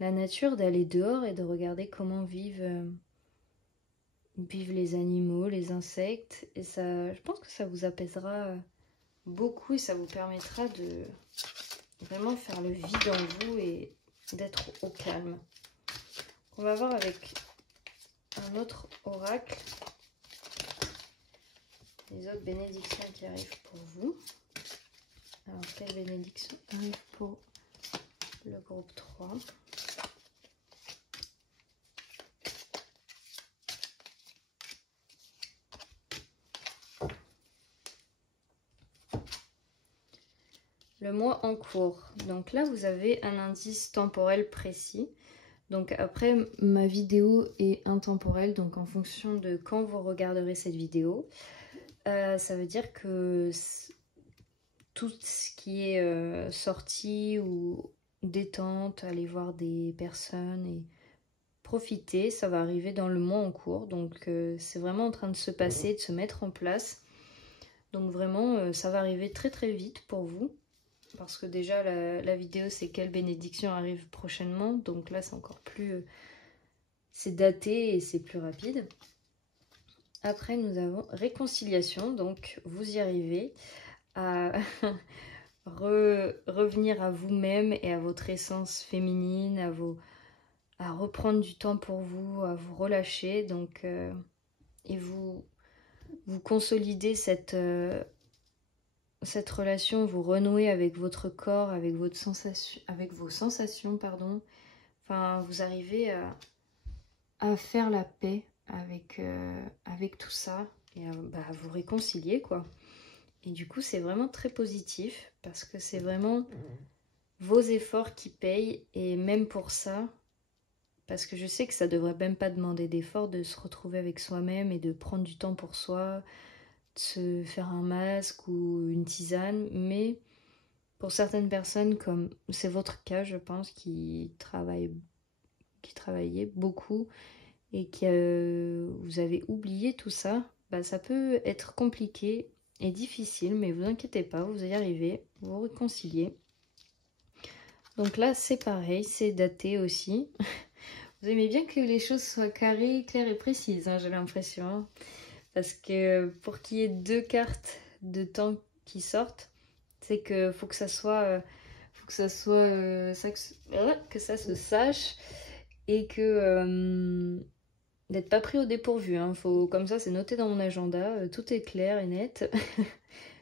la nature, d'aller dehors et de regarder comment vivent les animaux, les insectes. Et ça, je pense que ça vous apaisera beaucoup et ça vous permettra de vraiment faire le vide en vous et d'être au calme. On va voir avec un autre oracle les autres bénédictions qui arrivent pour vous. Alors, quelle bénédiction arrive pour le groupe 3 ? Le mois en cours. Donc là, vous avez un indice temporel précis. Donc après, ma vidéo est intemporelle, donc en fonction de quand vous regarderez cette vidéo. Ça veut dire que tout ce qui est sortie ou détente, aller voir des personnes et profiter, ça va arriver dans le mois en cours. Donc c'est vraiment en train de se passer, de se mettre en place. Donc vraiment, ça va arriver très très vite pour vous. Parce que déjà, la vidéo, c'est quelle bénédiction arrive prochainement. Donc là, c'est encore plus... c'est daté et c'est plus rapide. Après, nous avons réconciliation. Donc, vous y arrivez à revenir à vous-même et à votre essence féminine, à reprendre du temps pour vous, à vous relâcher. Donc, et vous consolidez cette relation, vous renouez avec votre corps, avec vos sensations, pardon. Enfin, vous arrivez à faire la paix avec tout ça et à vous réconcilier, quoi. Et du coup, c'est vraiment très positif parce que c'est vraiment vos efforts qui payent et même pour ça, parce que je sais que ça devrait même pas demander d'effort de se retrouver avec soi-même et de prendre du temps pour soi, de se faire un masque ou une tisane, mais pour certaines personnes, comme c'est votre cas, je pense, qui travaillait beaucoup et que vous avez oublié tout ça, bah, ça peut être compliqué et difficile, mais vous inquiétez pas, vous y arrivez, vous vous réconciliez. Donc là, c'est pareil, c'est daté aussi. Vous aimez bien que les choses soient carrées, claires et précises, hein, j'ai l'impression. Parce que pour qu'il y ait 2 cartes de temps qui sortent, c'est que faut que ça soit que ça soit que ça se sache et que d'être pas pris au dépourvu. Hein. Faut, comme ça, c'est noté dans mon agenda. Tout est clair et net.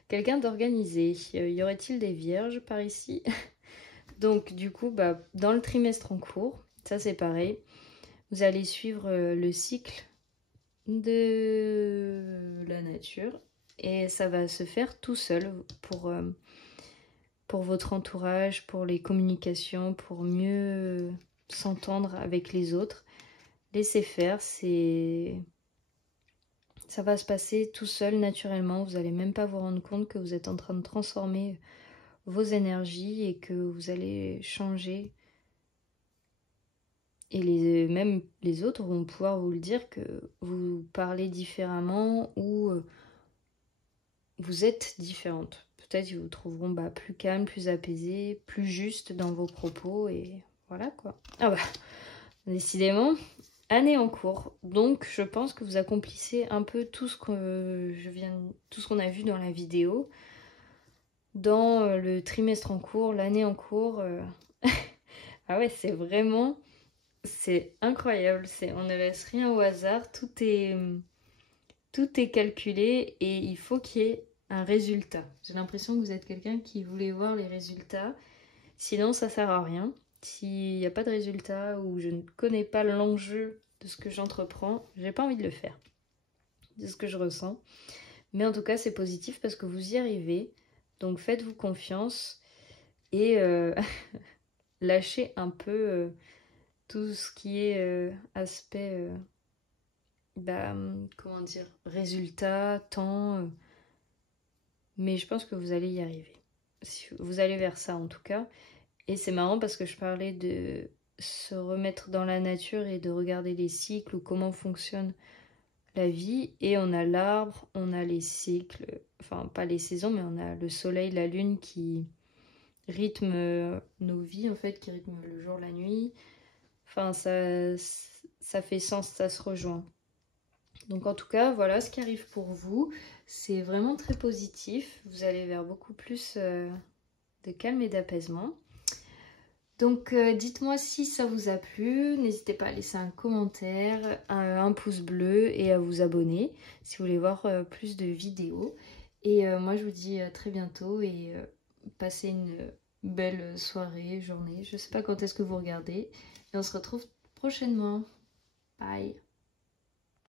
Quelqu'un d'organisé. Y aurait-il des vierges par ici? Donc, du coup, bah, dans le trimestre en cours, ça c'est pareil. Vous allez suivre le cycle de la nature et ça va se faire tout seul pour votre entourage, pour les communications, pour mieux s'entendre avec les autres. Laissez faire, ça va se passer tout seul naturellement. Vous n'allez même pas vous rendre compte que vous êtes en train de transformer vos énergies et que vous allez changer. Et même les autres vont pouvoir vous le dire que vous parlez différemment ou vous êtes différente. Peut-être qu'ils vous trouveront plus calme, plus apaisé, plus juste dans vos propos et voilà quoi. Ah bah, décidément, année en cours. Donc je pense que vous accomplissez un peu tout ce qu'on a vu dans la vidéo. Dans le trimestre en cours, l'année en cours. Ah ouais, c'est vraiment... C'est incroyable, on ne laisse rien au hasard, tout est calculé et il faut qu'il y ait un résultat. J'ai l'impression que vous êtes quelqu'un qui voulait voir les résultats, sinon ça sert à rien. S'il n'y a pas de résultat ou je ne connais pas l'enjeu de ce que j'entreprends, j'ai pas envie de le faire, de ce que je ressens. Mais en tout cas c'est positif parce que vous y arrivez, donc faites-vous confiance et lâchez un peu... tout ce qui est aspect, comment dire, résultat, temps. Mais je pense que vous allez y arriver. Vous allez vers ça en tout cas. Et c'est marrant parce que je parlais de se remettre dans la nature et de regarder les cycles ou comment fonctionne la vie. Et on a l'arbre, on a les cycles, enfin pas les saisons, mais on a le soleil, la lune qui rythme nos vies en fait, qui rythme le jour, la nuit. Enfin, ça fait sens, ça se rejoint. Donc en tout cas, voilà ce qui arrive pour vous. C'est vraiment très positif. Vous allez vers beaucoup plus de calme et d'apaisement. Donc dites-moi si ça vous a plu. N'hésitez pas à laisser un commentaire, un pouce bleu et à vous abonner si vous voulez voir plus de vidéos. Et moi, je vous dis à très bientôt et passez une belle soirée, journée. Je ne sais pas quand est-ce que vous regardez. Et on se retrouve prochainement. Bye.